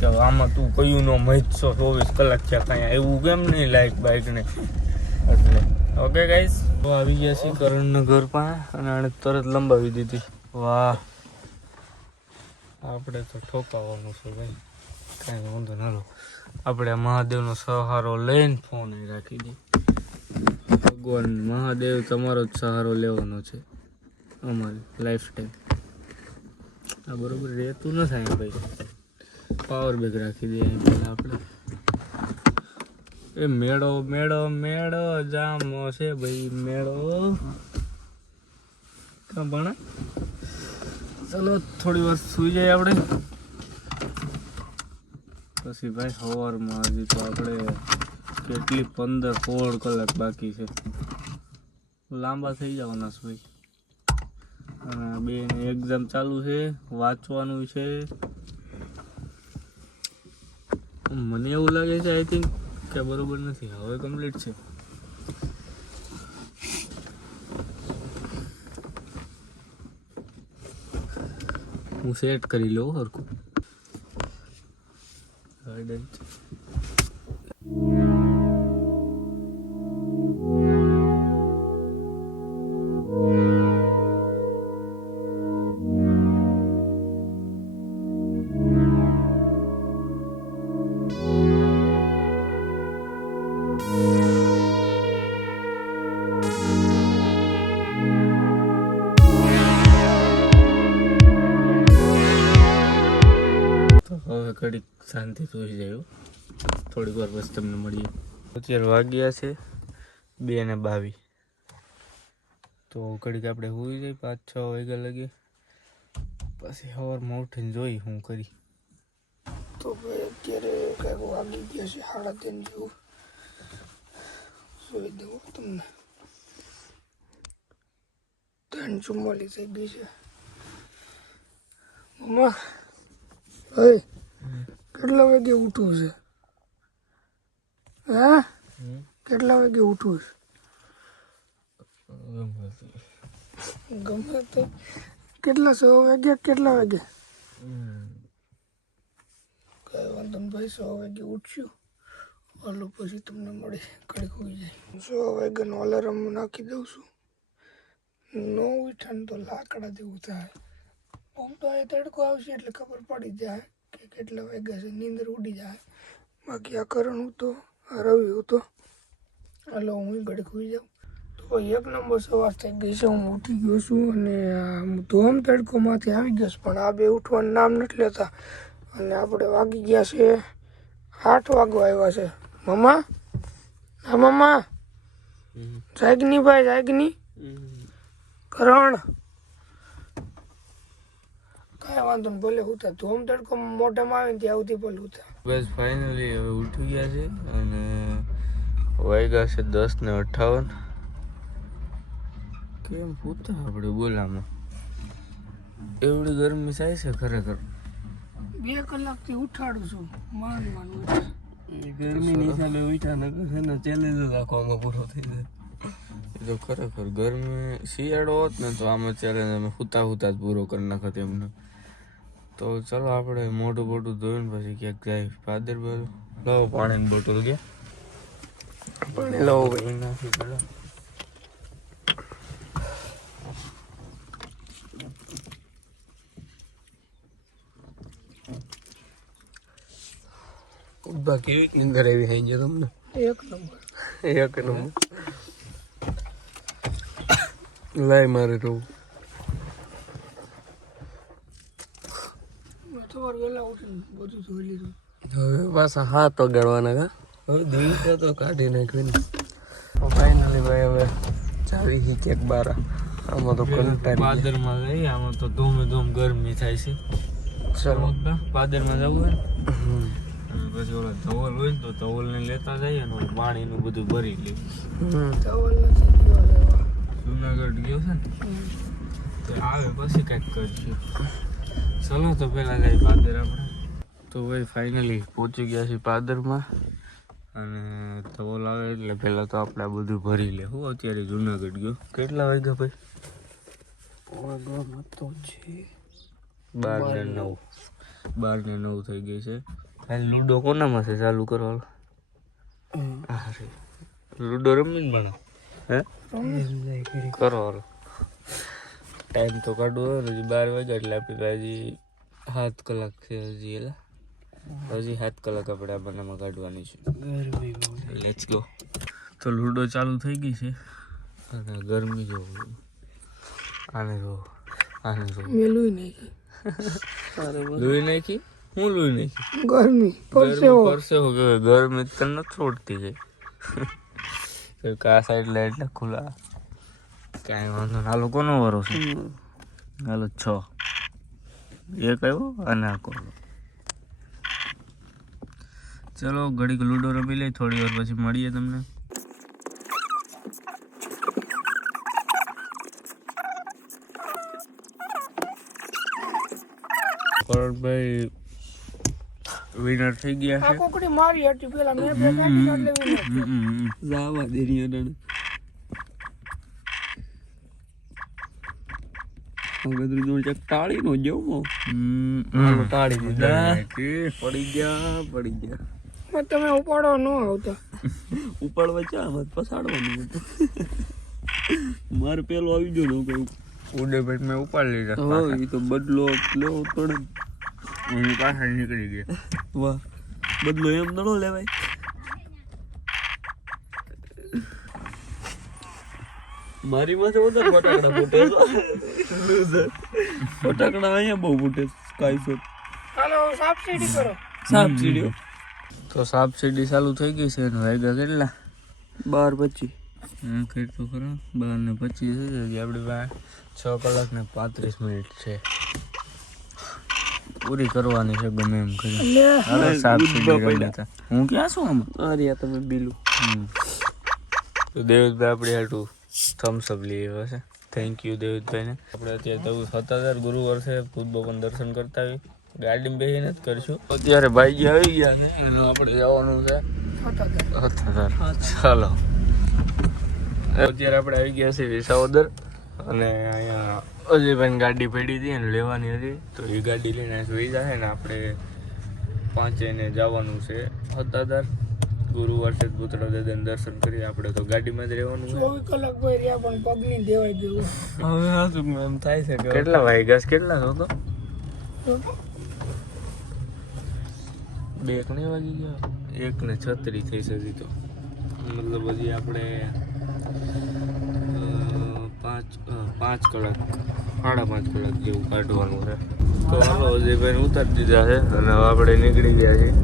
કે આમાં તું કયું નો મહિસો 24 કલાક થયા કાંઈ એવું કેમ નહીં લાઈક બાઈક ને. એટલે ઓકે ગાઈસ, તો આવી ગયા છીએ કરણના ઘર પાસે અને આને તરત લંબાવી દીધી. વાહ, આપણે તો ઠોકાવાનું છે ભાઈ, કાંઈ વાંધો ના લો. આપણે મહાદેવનો સહારો લઈને ફોન અહીં રાખી દઈએ. ભગવાન મહાદેવ તમારો જ સહારો લેવાનો છે અમારી લાઈફ ટાઈમ. આ બરોબર રહેતું નથી અહીંયા ભાઈ. પાવર બેગ રાખી દઈએ અહીં પહેલાં આપણે. એ મેળો મેળો મેળો જામો છે ભાઈ, મેળો ક્યાં ભણા. ચલો થોડી વાર સુઈ જાય આપણે, પછી ભાઈ સવારમાં હજી તો આપણે કેટલી 15-16 કલાક બાકી છે, લાંબા થઈ જવાના છે ભાઈ. અને બેને એક્ઝામ ચાલુ છે, વાંચવાનું છે. મને એવું લાગે છે આઈ થિંક કે બરોબર નથી, હવે કમ્પ્લીટ છે. હું સેટ કરી લઉં હરખું. હવે ઘડીક શાંતિ થઈ જાય, થોડીક વાર બસ તમને મળીએ. અત્યારે વાગ્યા છે 2:22, તો ઘડીક આપણે હોઈ જાય 5-6 વાગ્યા લગે, પછી સવારમાં ઉઠીને જોઈ હું કરી. તો ભાઈ અત્યારે કંઈક વાગી ગયા છે 3:30 જેવું. જોઈ દઉં તમને, 3:44 થઈ ગઈ છે. મમ્મા કેટલા વાગે ઉઠવું છે? હા, કેટલા વાગે ઉઠવું છે? ગમે તો કેટલા 6 વાગ્યા કેટલા વાગે? કઈ વાંધો નહીં ભાઈ, 6 વાગે ઉઠશું. હાલો પછી તમને મળે, ઘડીક હોઈ જાય. 6 વાગ્યાનો અલાર્મ નાખી દઉં છું. નો ઉઠાને તો લાકડા જેવું થાય. આમ તો આ તડકો આવશે એટલે ખબર પડી જાય કે કેટલા વાગ્યા છે, નીંદર ઉડી જાય. બાકી આ કરણ હતો, આ રવિ હતો. હાલો હું ઘડીક હોઈ જાઉં. તો 1 નંબર સવાર થઈ ગઈ છે, હું ઉઠી ગયો છું અને ધોમ તડકોમાંથી આવી ગયો છું. પણ આ બે ઉઠવાનું નામ નથી લેતા અને આપણે વાગી ગયા છે 8 વાગવા આવ્યા છે. મમ્મા, હા મમ્મા, જાગની ભાઈ જાગની. કરણ કાંઈ વાંધો નહીં, ભલે ઉઠા. ધોમ તડકો મોઢામાં આવે ને ત્યાં સુધી ભલે ઉઠા. બસ ફાઇનલી હવે ઉઠી ગયા છે અને વાગ્યા છે 10:58. કેમ પૂછતા આપણે બોલામાં એવડી ગરમી થાય છે ખરેખર. 2 કલાકથી ઉઠાડું છું, માંડ ગરમીની હિસાબે ઉઠા ન કરે ને, ચેલેન્જ રાખવામાં પૂરો થઈ જાય. એ તો ખરેખર ગરમી, શિયાળો હોત ને તો આમાં ચેલેન્જ અમે હુતા જ પૂરો કરી નાખત એમને. તો ચલો આપણે મોઢું બોટું ધોઈને પછી ક્યાંક જાય. ફાધર બોલ લો પાણીની બોટલ ગયા, પાણી લો ભાઈ. નાખી પેલા બાકી નીંદર એવી થઈ જાય તમને? 1 નંબર. 1 નંબર. લાય મારે તો સવાર વહેલા ઉઠીને બધું જોઈ લીધું. હવે પાછા 7 વગાડવાના કા, હવે દિવસે તો કાઢી નાખ્યું ને. ફાઇનલી ભાઈ હવે ચાવી હી કેક બારા. આમાં તો કંટાળી પાદરમાં ગઈ, આમાં તો ધોમે ધોમ ગરમી થાય છે. ચલો પાદરમાં જવું હોય ને પછી ઓલા ધવલ હોય ને તો ધવલને લેતા જઈએ ને પાણીનું બધું ભરી લઈએ. ચાવલ નથી ગયો લેવા. જુનાગઢ ગયો છે ને તો આવે પછી કંઈક કરશું. ચલો તો પેલા જાય પાદર આપણે. તો ભાઈ ફાઇનલી પહોંચી ગયા છીએ પાદરમાં. અને તવો લાવે એટલે પહેલાં તો આપણે આ બધું ભરી લે. હું અત્યારે જુનાગઢ ગયો. કેટલા વાગ્યા ભાઈ? 12 ને 9 થઈ ગઈ છે. હાલ લૂડો કોનામાં છે ચાલુ કરવાનો? અરે લૂડો રમીને બનાવ હે કરો હાલો. ટાઈમ તો કાઢવો હોય ને. હજી 12 વાગ્યા એટલે આપણી પાસે હજી 7 કલાક છે. હજી 7 કલાક આપણે આ બનાવમાં કાઢવાની છે. Let's go. તો લૂડો ચાલુ થઈ ગઈ છે અને ગરમી જો આને જો મેં લોહી નાખી. લોહી નાખી. હું લોહી નાખી? ગરમી પરસેવો કે ગરમી તને નથી છોડતી ગઈ. કા સાઈડ લાઈટ ને ખુલ્લા કાંઈ વાંધો ના. હાલો કોનો વારો છે? હાલો 6 એક આવ્યો અને આ કોનો. ચલો ઘડીક લૂડો રમી લઈ, થોડી વાર પછી મળીએ તમને. કરણભાઈ વિનર થઈ ગયા આ છે. કોકડી મારી હતી પેલા મેં બે ગાડી કાઢ લેવી નથી. જાવા દે રહ્યો ગદરું જોડ ચક ટાળી નો જમો ટાળી દીધા. પડી ગયા પણ તમે ઉપાડવા ન આવતા. ઉપાડવા ચા મત પસાડવાનું હતું. મારે પેલો આવી ગયો ને કઈ ઉડેભાઈ મેં ઉપાડી લીધા. હા એ તો બદલો લેવો પડે. એની પાછળ નીકળી ગયા. વાહ બદલો એમ નડો લેવાય. મારી માથે વધારે ફટાકડા ફૂટે. ફટાકડા અહીંયા બહુ ફૂટે. કાઈ શોટ હાલો સબસિડી કરો. સાપ સીડીઓ તો સાપ સીડી ચાલુ થઈ ગઈ છે. એનો વાગ્યા કેટલા? 12:25. હા કેટલું ખરો 12:25 છે. હજી આપણી પાસે 6 કલાક ને 35 મિનિટ છે. પૂરી કરવાની છે ગમે એમ કરી. હાલો સાપ સીડી રમી હતા. હું ક્યાં છું આમાં? અરે તમે બીલું. તો દેવતભાઈ આપણે હાટું થમ્સઅપ લઈ આવ્યા છે. થેન્ક યુ દેવતભાઈને. આપણે અત્યારે તો 7000 ગુરુવાર છે. ખુદ બપન દર્શન કરતા આવી ગાડીમાં બેસીને જ કરીશું. અત્યારે ભાઈજી આવી ગયા છે અને આપણે જવાનું છે 7000. ચાલો અત્યારે આપણે આવી ગયા છીએ વિસાવદર. અને અહીંયા અજયભાઈની ગાડી પડી હતી અને લેવાની હતી. તો એ ગાડી લઈને જોઈ જાય ને આપણે 5 ને જવાનું છે 7000. ગુરુવાર છે ભૂતળા દાદાને દર્શન કરી. આપણે તો ગાડીમાં જ રહેવાનું છે. 24 કલાક કોઈ રહ્યા પણ પગની દેવાય દેવું. હવે હા શું એમ થાય છે કે કેટલા વાગ્યા? કેટલા છો તો 2 ને વાગી ગયા. 1:36 થઈ શકે. તો મતલબ હજી આપણે 5 કલાક 5.5 કલાક જેવું કાઢવાનું છે. તો હાલો અજયભાઈને ઉતારી દીધા છે અને હવે આપણે નીકળી ગયા છીએ.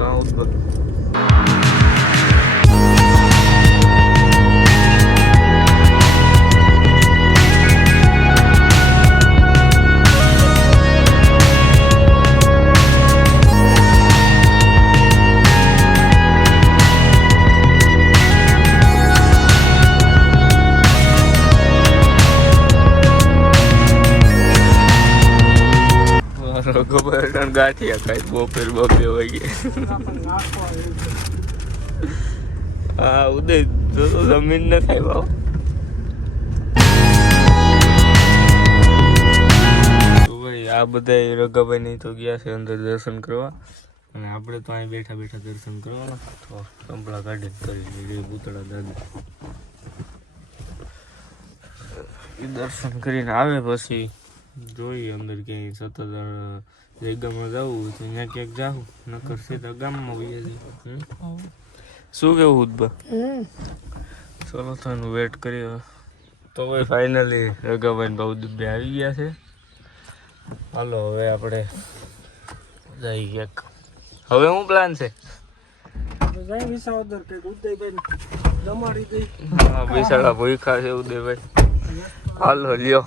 હા ઉપર ગાંઠિયા ખાઈ બપોર 2 વાગે. હા ઉદય તો જમીન ન થાય ભાવ. તો ભાઈ આ બધા રગાભાઈ નહીં તો ગયા છે અંદર દર્શન કરવા. અને આપણે તો અહીં બેઠા બેઠા દર્શન કરવાના. તો કંપડા કાઢી કરી લીધી ભૂતળા દાદા. એ દર્શન કરીને આવે પછી જોઈએ અંદર ક્યાંય 7000 જગ્યામાં જવું તો ત્યાં ક્યાંક જાઉં. નકર સીધા ગામમાં વહી જઈએ. શું કેવું ઉદબા? ચલો તો એનું વેટ કરીએ. તો ભાઈ ફાઇનલી રગાભાઈ બહુ દુબે આવી ગયા છે. હાલો હવે આપણે જઈ ક્યાંક. હવે શું પ્લાન છે? વિસાવદર કે ઉદયભાઈ જમાડી દઈ. હા બિસાડા ભૂખા છે ઉદયભાઈ. હાલો લ્યો.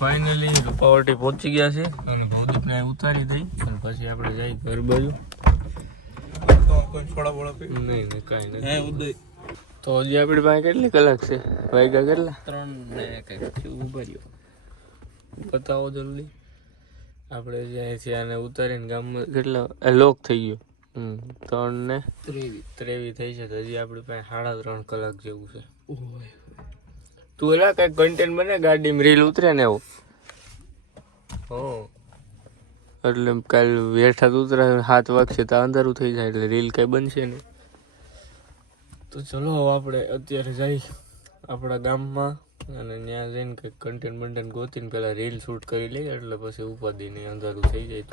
ફાઇનલી પાર્ટી પહોંચી ગયા છે અને ભૌતિકને ઉતારી દઈ અને પછી આપણે જઈ ઘર બાજુ. નહીં કાંઈ નથી. તો હજી આપણી પાસે કેટલી કલાક છે? વાગ્યા કેટલા? 3 ને કંઈક ઉભા રહ્યો. બતાવો જલ્દી. આપણે જ્યાંથી આને ઉતારીને ગામમાં કેટલા લોક થઈ ગયો. 3 ને 23 થઈ છે. તો હજી આપણી પાસે 3.5 કલાક જેવું છે. તું એલા કઈ કન્ટેન્ટ બને ગાડીમાં રીલ ઉતરે ને એવું. એટલે કાલ વેઠા ઉતરે 7 વાગશે તો અંધારું થઈ જાય એટલે રીલ કઈ બનશે નહીં. તો ચલો આપણે અત્યારે જઈ આપણા ગામમાં અને ત્યાં જઈને કંઈક કન્ટેન્ટ ગોતીને પેલા રીલ શૂટ કરી લઈએ એટલે પછી ઉપાધિ નહીં, અંધારું થઈ જાય.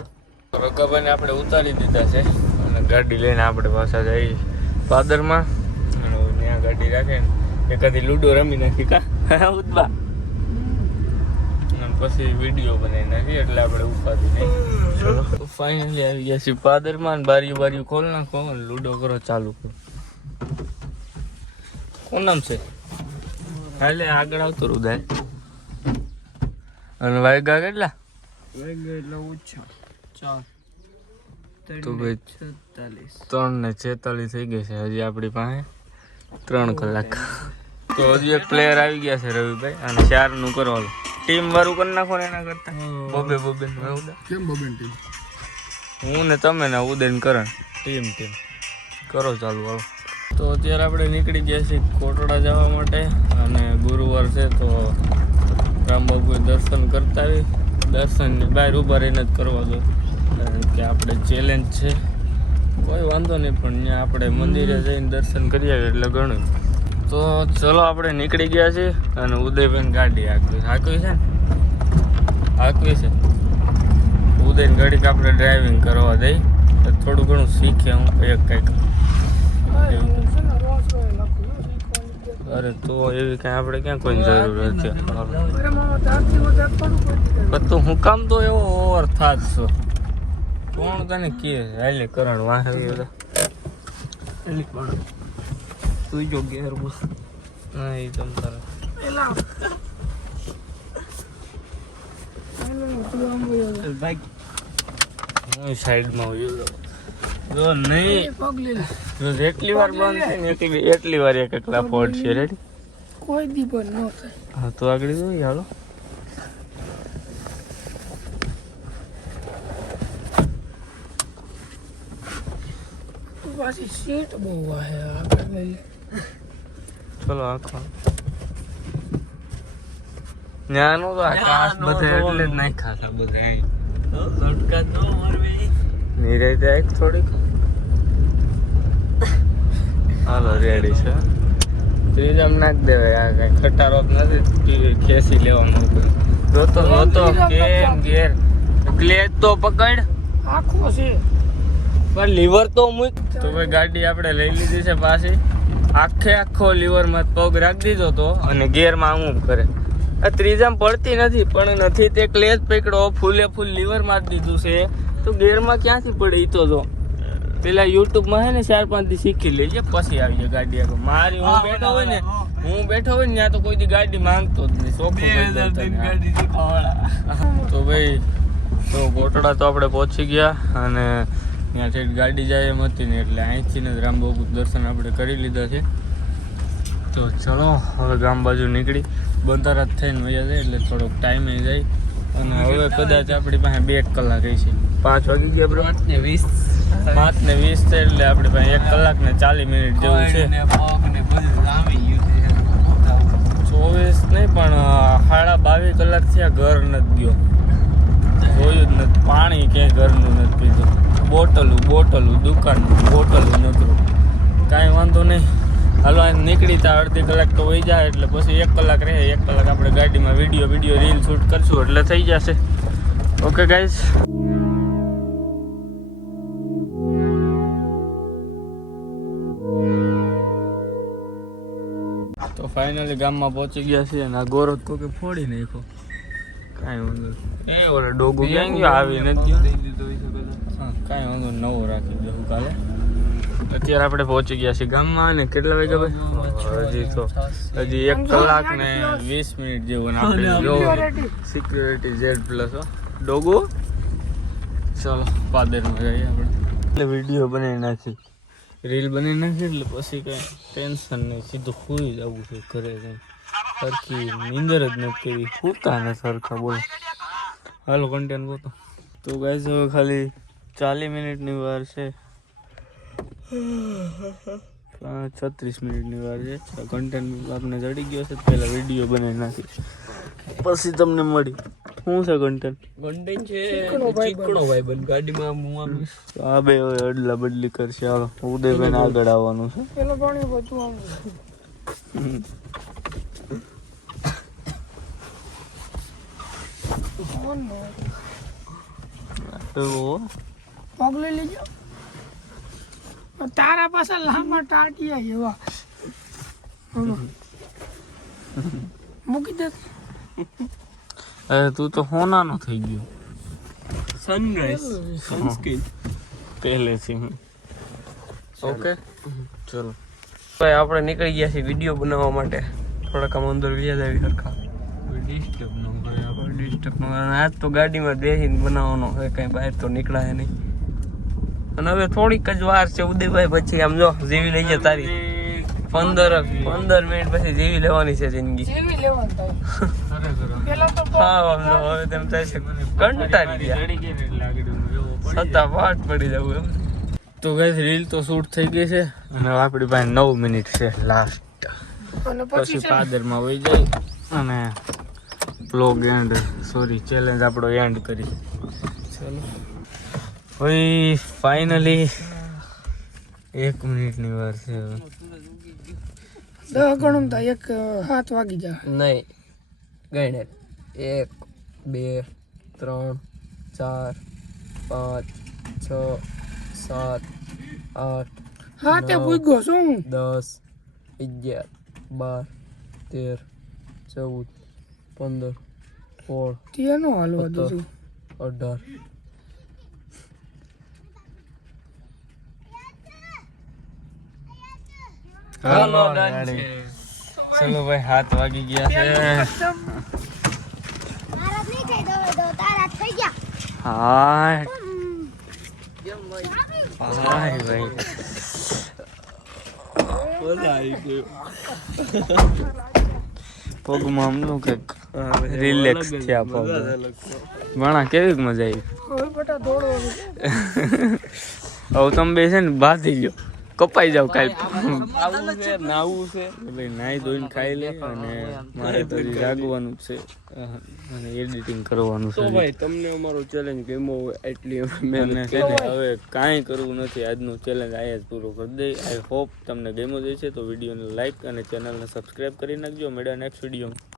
તો રકાભાઈને આપણે ઉતારી દીધા છે અને ગાડી લઈને આપણે પાછા જઈએ પાદરમાં અને ત્યાં ગાડી રાખે ને એકાદી લૂડો રમી નાખી કા ઉદબા અને પછી વિડીયો બનાવી નાખી એટલે આપણે ઉપાધિ નહીં. ચલો ફાઇનલી આવી ગયા છીએ પાદરમાં અને બારીઓ ખોલ નાખો અને લૂડો કરો ચાલુ કરો. કોણ નામ છે? હાલે આગળ આવતો રુદાય. અને વાગ્યા કેટલા? વાગ્યા એટલે ઓછા 4 તો ભાઈ 3 ને 46 થઈ ગઈ છે. હજી આપણી પાસે 3 કલાક. તો હજી એક પ્લેયર આવી ગયા છે રવિભાઈ અને 4 નું કરવાનું ટીમ વાળું કરી નાખો ને એના કરતા બોબે કેમ બબેન ટીમ? હું ને તમે ને ઉદયન કરણ ટીમ કરો ચાલુ હાલો. તો અત્યારે આપણે નીકળી ગયા છીએ કોટડા જવા માટે અને ગુરુવાર છે તો રામબાપુએ દર્શન કરતા આવી. દર્શનની બહાર ઊભા રહીને જ કરવા દો કારણ કે આપણે ચેલેન્જ છે. કોઈ વાંધો નહીં પણ ત્યાં આપણે મંદિરે જઈને દર્શન કરી આવીએ એટલે ઘણું. તો ચલો આપણે નીકળી ગયા છીએ અને ઉદયભાઈ ગાડી હાંકવી છે ઉદયની ગાડી આપણે ડ્રાઇવિંગ કરવા દઈ તો થોડું ઘણું શીખે. હું કંઈક અરે તો એવી કઈ આપણે ક્યાં કોઈ જરૂર છે? તું હું કામ તો એવો ઓવર થાત છો કોણ તને કે હાલે કરણ વાહ તું જો ગેર બસ નહીં તમ તારે હું સાઈડમાં હોયો જો નહીં જેટલી વાર બંધ થાય ને એટલી વાર એક એકલા ફોડ છે. રેડી કોઈ દી બંધ ન થાય. હા તો આગળ જોઈએ હાલો. પાછી સીટ બહુ આવે આગળ લઈ. ચલો આખો ન્યાનો તો આકાશ બધે એટલે જ નહીં ખાતા બધા શોર્ટકટ નો મારવી નીરે જાય થોડીક. હાલો રેડી છે. ત્રીજામ નાખ દેવાય. આ કઈ ખટારો નથી ખેસી લેવાનું. જોતો કેમ ઘેર ગ્લેજ તો પકડ આખો છે પણ લીવર તો મૂક. તો ભાઈ ગાડી આપણે લઈ લીધી છે પાછી. આખો લીવરમાં પગ રાખી દીધો તો અને ગેરમાં આમ કરે. આ ત્રીજામ પડતી નથી પણ નથી તે ક્લેચ પકડો ફૂલે ફૂલ લીવર મારી દીધું છે તો ગેરમાં ક્યાંથી પડે? ઈ તો જો પેલા યુટ્યુબમાં છે ને 4-5 દી શીખી લેજે પછી આવી જાય ગાડી આગળ. મારી હું બેઠો હોય ને ત્યાં તો કોઈ દી ગાડી માંગતો જ નહીં. તો ભાઈ તો કોટડા તો આપણે પહોંચી ગયા અને ત્યાંથી ગાડી જાય એમ હતી ને એટલે અહીંથી ને રામબાપુ દર્શન આપણે કરી લીધા છે. તો ચલો હવે ગામ બાજુ નીકળી બંધારા થઈને વયા જાય એટલે થોડોક ટાઈમે જાય અને હવે કદાચ આપણી પાસે 2 કલાક છે. 5 વાગી ગયા બ્રો. 5 ને 20 છે એટલે આપણી પાસે 1 કલાક ને 40 મિનિટ જેવું છે. 24 નહીં પણ 22.5 કલાક થયા ઘર નથી ગયો. જોયું જ નથી પાણી ક્યાંય ઘરનું નથી પીધું. બોટલું દુકાનનું બોટલું નતું. કાંઈ વાંધો નહીં હાલો નીકળી તા અડધી કલાક તો વહી જાય એટલે પછી 1 કલાક રહે. 1 કલાક આપણે ગાડીમાં વિડીયો રીલ શૂટ કરશું એટલે થઈ જશે. Okay guys. તો ફાઇનલી ગામમાં પહોંચી ગયા છીએ અને આ ગોરો તો કે ફોડી નાખ્યો. કાંઈ વાંધો એ ઓલા ડોગું ક્યાં ગયો આવી નથી. હા કાંઈ વાંધો નવો રાખી દઉં કાલે. અત્યારે આપણે પહોંચી ગયા છીએ ગામમાં અને કેટલા વાગ્યા ભાઈ હજી 1 કલાક ને 20 મિનિટ જેવું ને આપણે જો સિક્યુરિટી Z+ ડોગો ચાલો પાદરમાં જઈએ આપણે એટલે વિડીયો બનાવી નાખી રીલ બનાવી નાખી એટલે પછી કઈ ટેન્શન નહીં સીધું સુઈ જવું છે ઘરે જઈને સરખી નીંદર જ નથી કરી સૂતા ને સરખા બોલો હાલો કન્ટેન્ટ ગોતો તો ગાઈસ હવે ખાલી 40 મિનિટની વાર છે 36 મિનિટની વાર છે કન્ટેન્ટ આપણે ચડી ગયો છે પહેલા વિડીયો બનાવી નાખી પછી તમને મળી શું છે કન્ટેન્ટ છે ચીકણો ભાઈબંધ ગાડીમાં હું આમ આ બે હવે અદલા બદલી કરશે હાલો ઉદયભાઈ આગળ આવવાનું છે પેલો પાણી બધું આમ પગ લઈ લેજો તારા પાસે લાંબા ટાટિયા એવા મૂકી દે અરે તું તો હોનાનો થઈ ગયો સનરાઈઝ સનસ્ક્રીન પહેલેથી ઓકે ચલો ભાઈ આપણે નીકળી ગયા છીએ વિડીયો બનાવવા માટે થોડાક આમ અંદર ગયા જાય સરખા ડિસ્ટર્બ ન કરે આપણે ડિસ્ટર્બ આજ તો ગાડીમાં બેસીને બનાવવાનો હવે કઈ બહાર તો નીકળાય નહીં અને હવે થોડીક જ વાર છે ઉદયભાઈ પછી આમ જો જીવી લઈએ તારી 15 મિનિટ પછી જીવી લેવાની છે જિંદગી જેવી લેવાનું થાય પેલા તો હા આમ જો હવે તેમ થાય છે કંટાળી ગયા છતાં પાઠ પડી જવું એમ તો ગાઈસ રીલ તો શૂટ થઈ ગઈ છે અને આપણી પાસે 9 મિનિટ છે લાસ્ટ અને પછી પાદરમાં વહી જાય અને બ્લોગ એન્ડ ચેલેન્જ આપણો એન્ડ કરી ચાલો ભાઈ ફાઇનલી 1 મિનિટની વાર છે હવે 10 ગણું થાય 7 વાગી જાય નહીં ગણે 1 2 3 4 5 6 7 8 હા તે ભૂગ્યો શું 10 11 12 13 14 15 16 તેનો હાલવા દીધું 18 હાલો ચલો ભાઈ 7 વાગી ગયા છે હાય હાય ભાઈ પગમાં આમનું કંઈક રિલેક્સ થયા પગ ઘણા કેવી મજા આવી હવે બેટા દોડો હવે તમે બે છે ને બાંધી લ્યો કપાઈ જાવ કાલ આવું છે નાવું છે એટલે નાઈ ધોઈને ખાઈ લે અને મારે તો હજી જાગવાનું છે અને એડિટિંગ કરવાનું છે ભાઈ તમને અમારો ચેલેન્જ ગમ્યો હોય એટલી મેં હવે કાંઈ કરવું નથી આજનું ચેલેન્જ અહીંયા જ પૂરો કરી દઈ આઈ હોપ તમને ગમ્યો જ છે તો વિડીયોને લાઈક અને ચેનલને સબસ્ક્રાઈબ કરી નાખજો મળ્યા નેક્સ્ટ વિડીયોમાં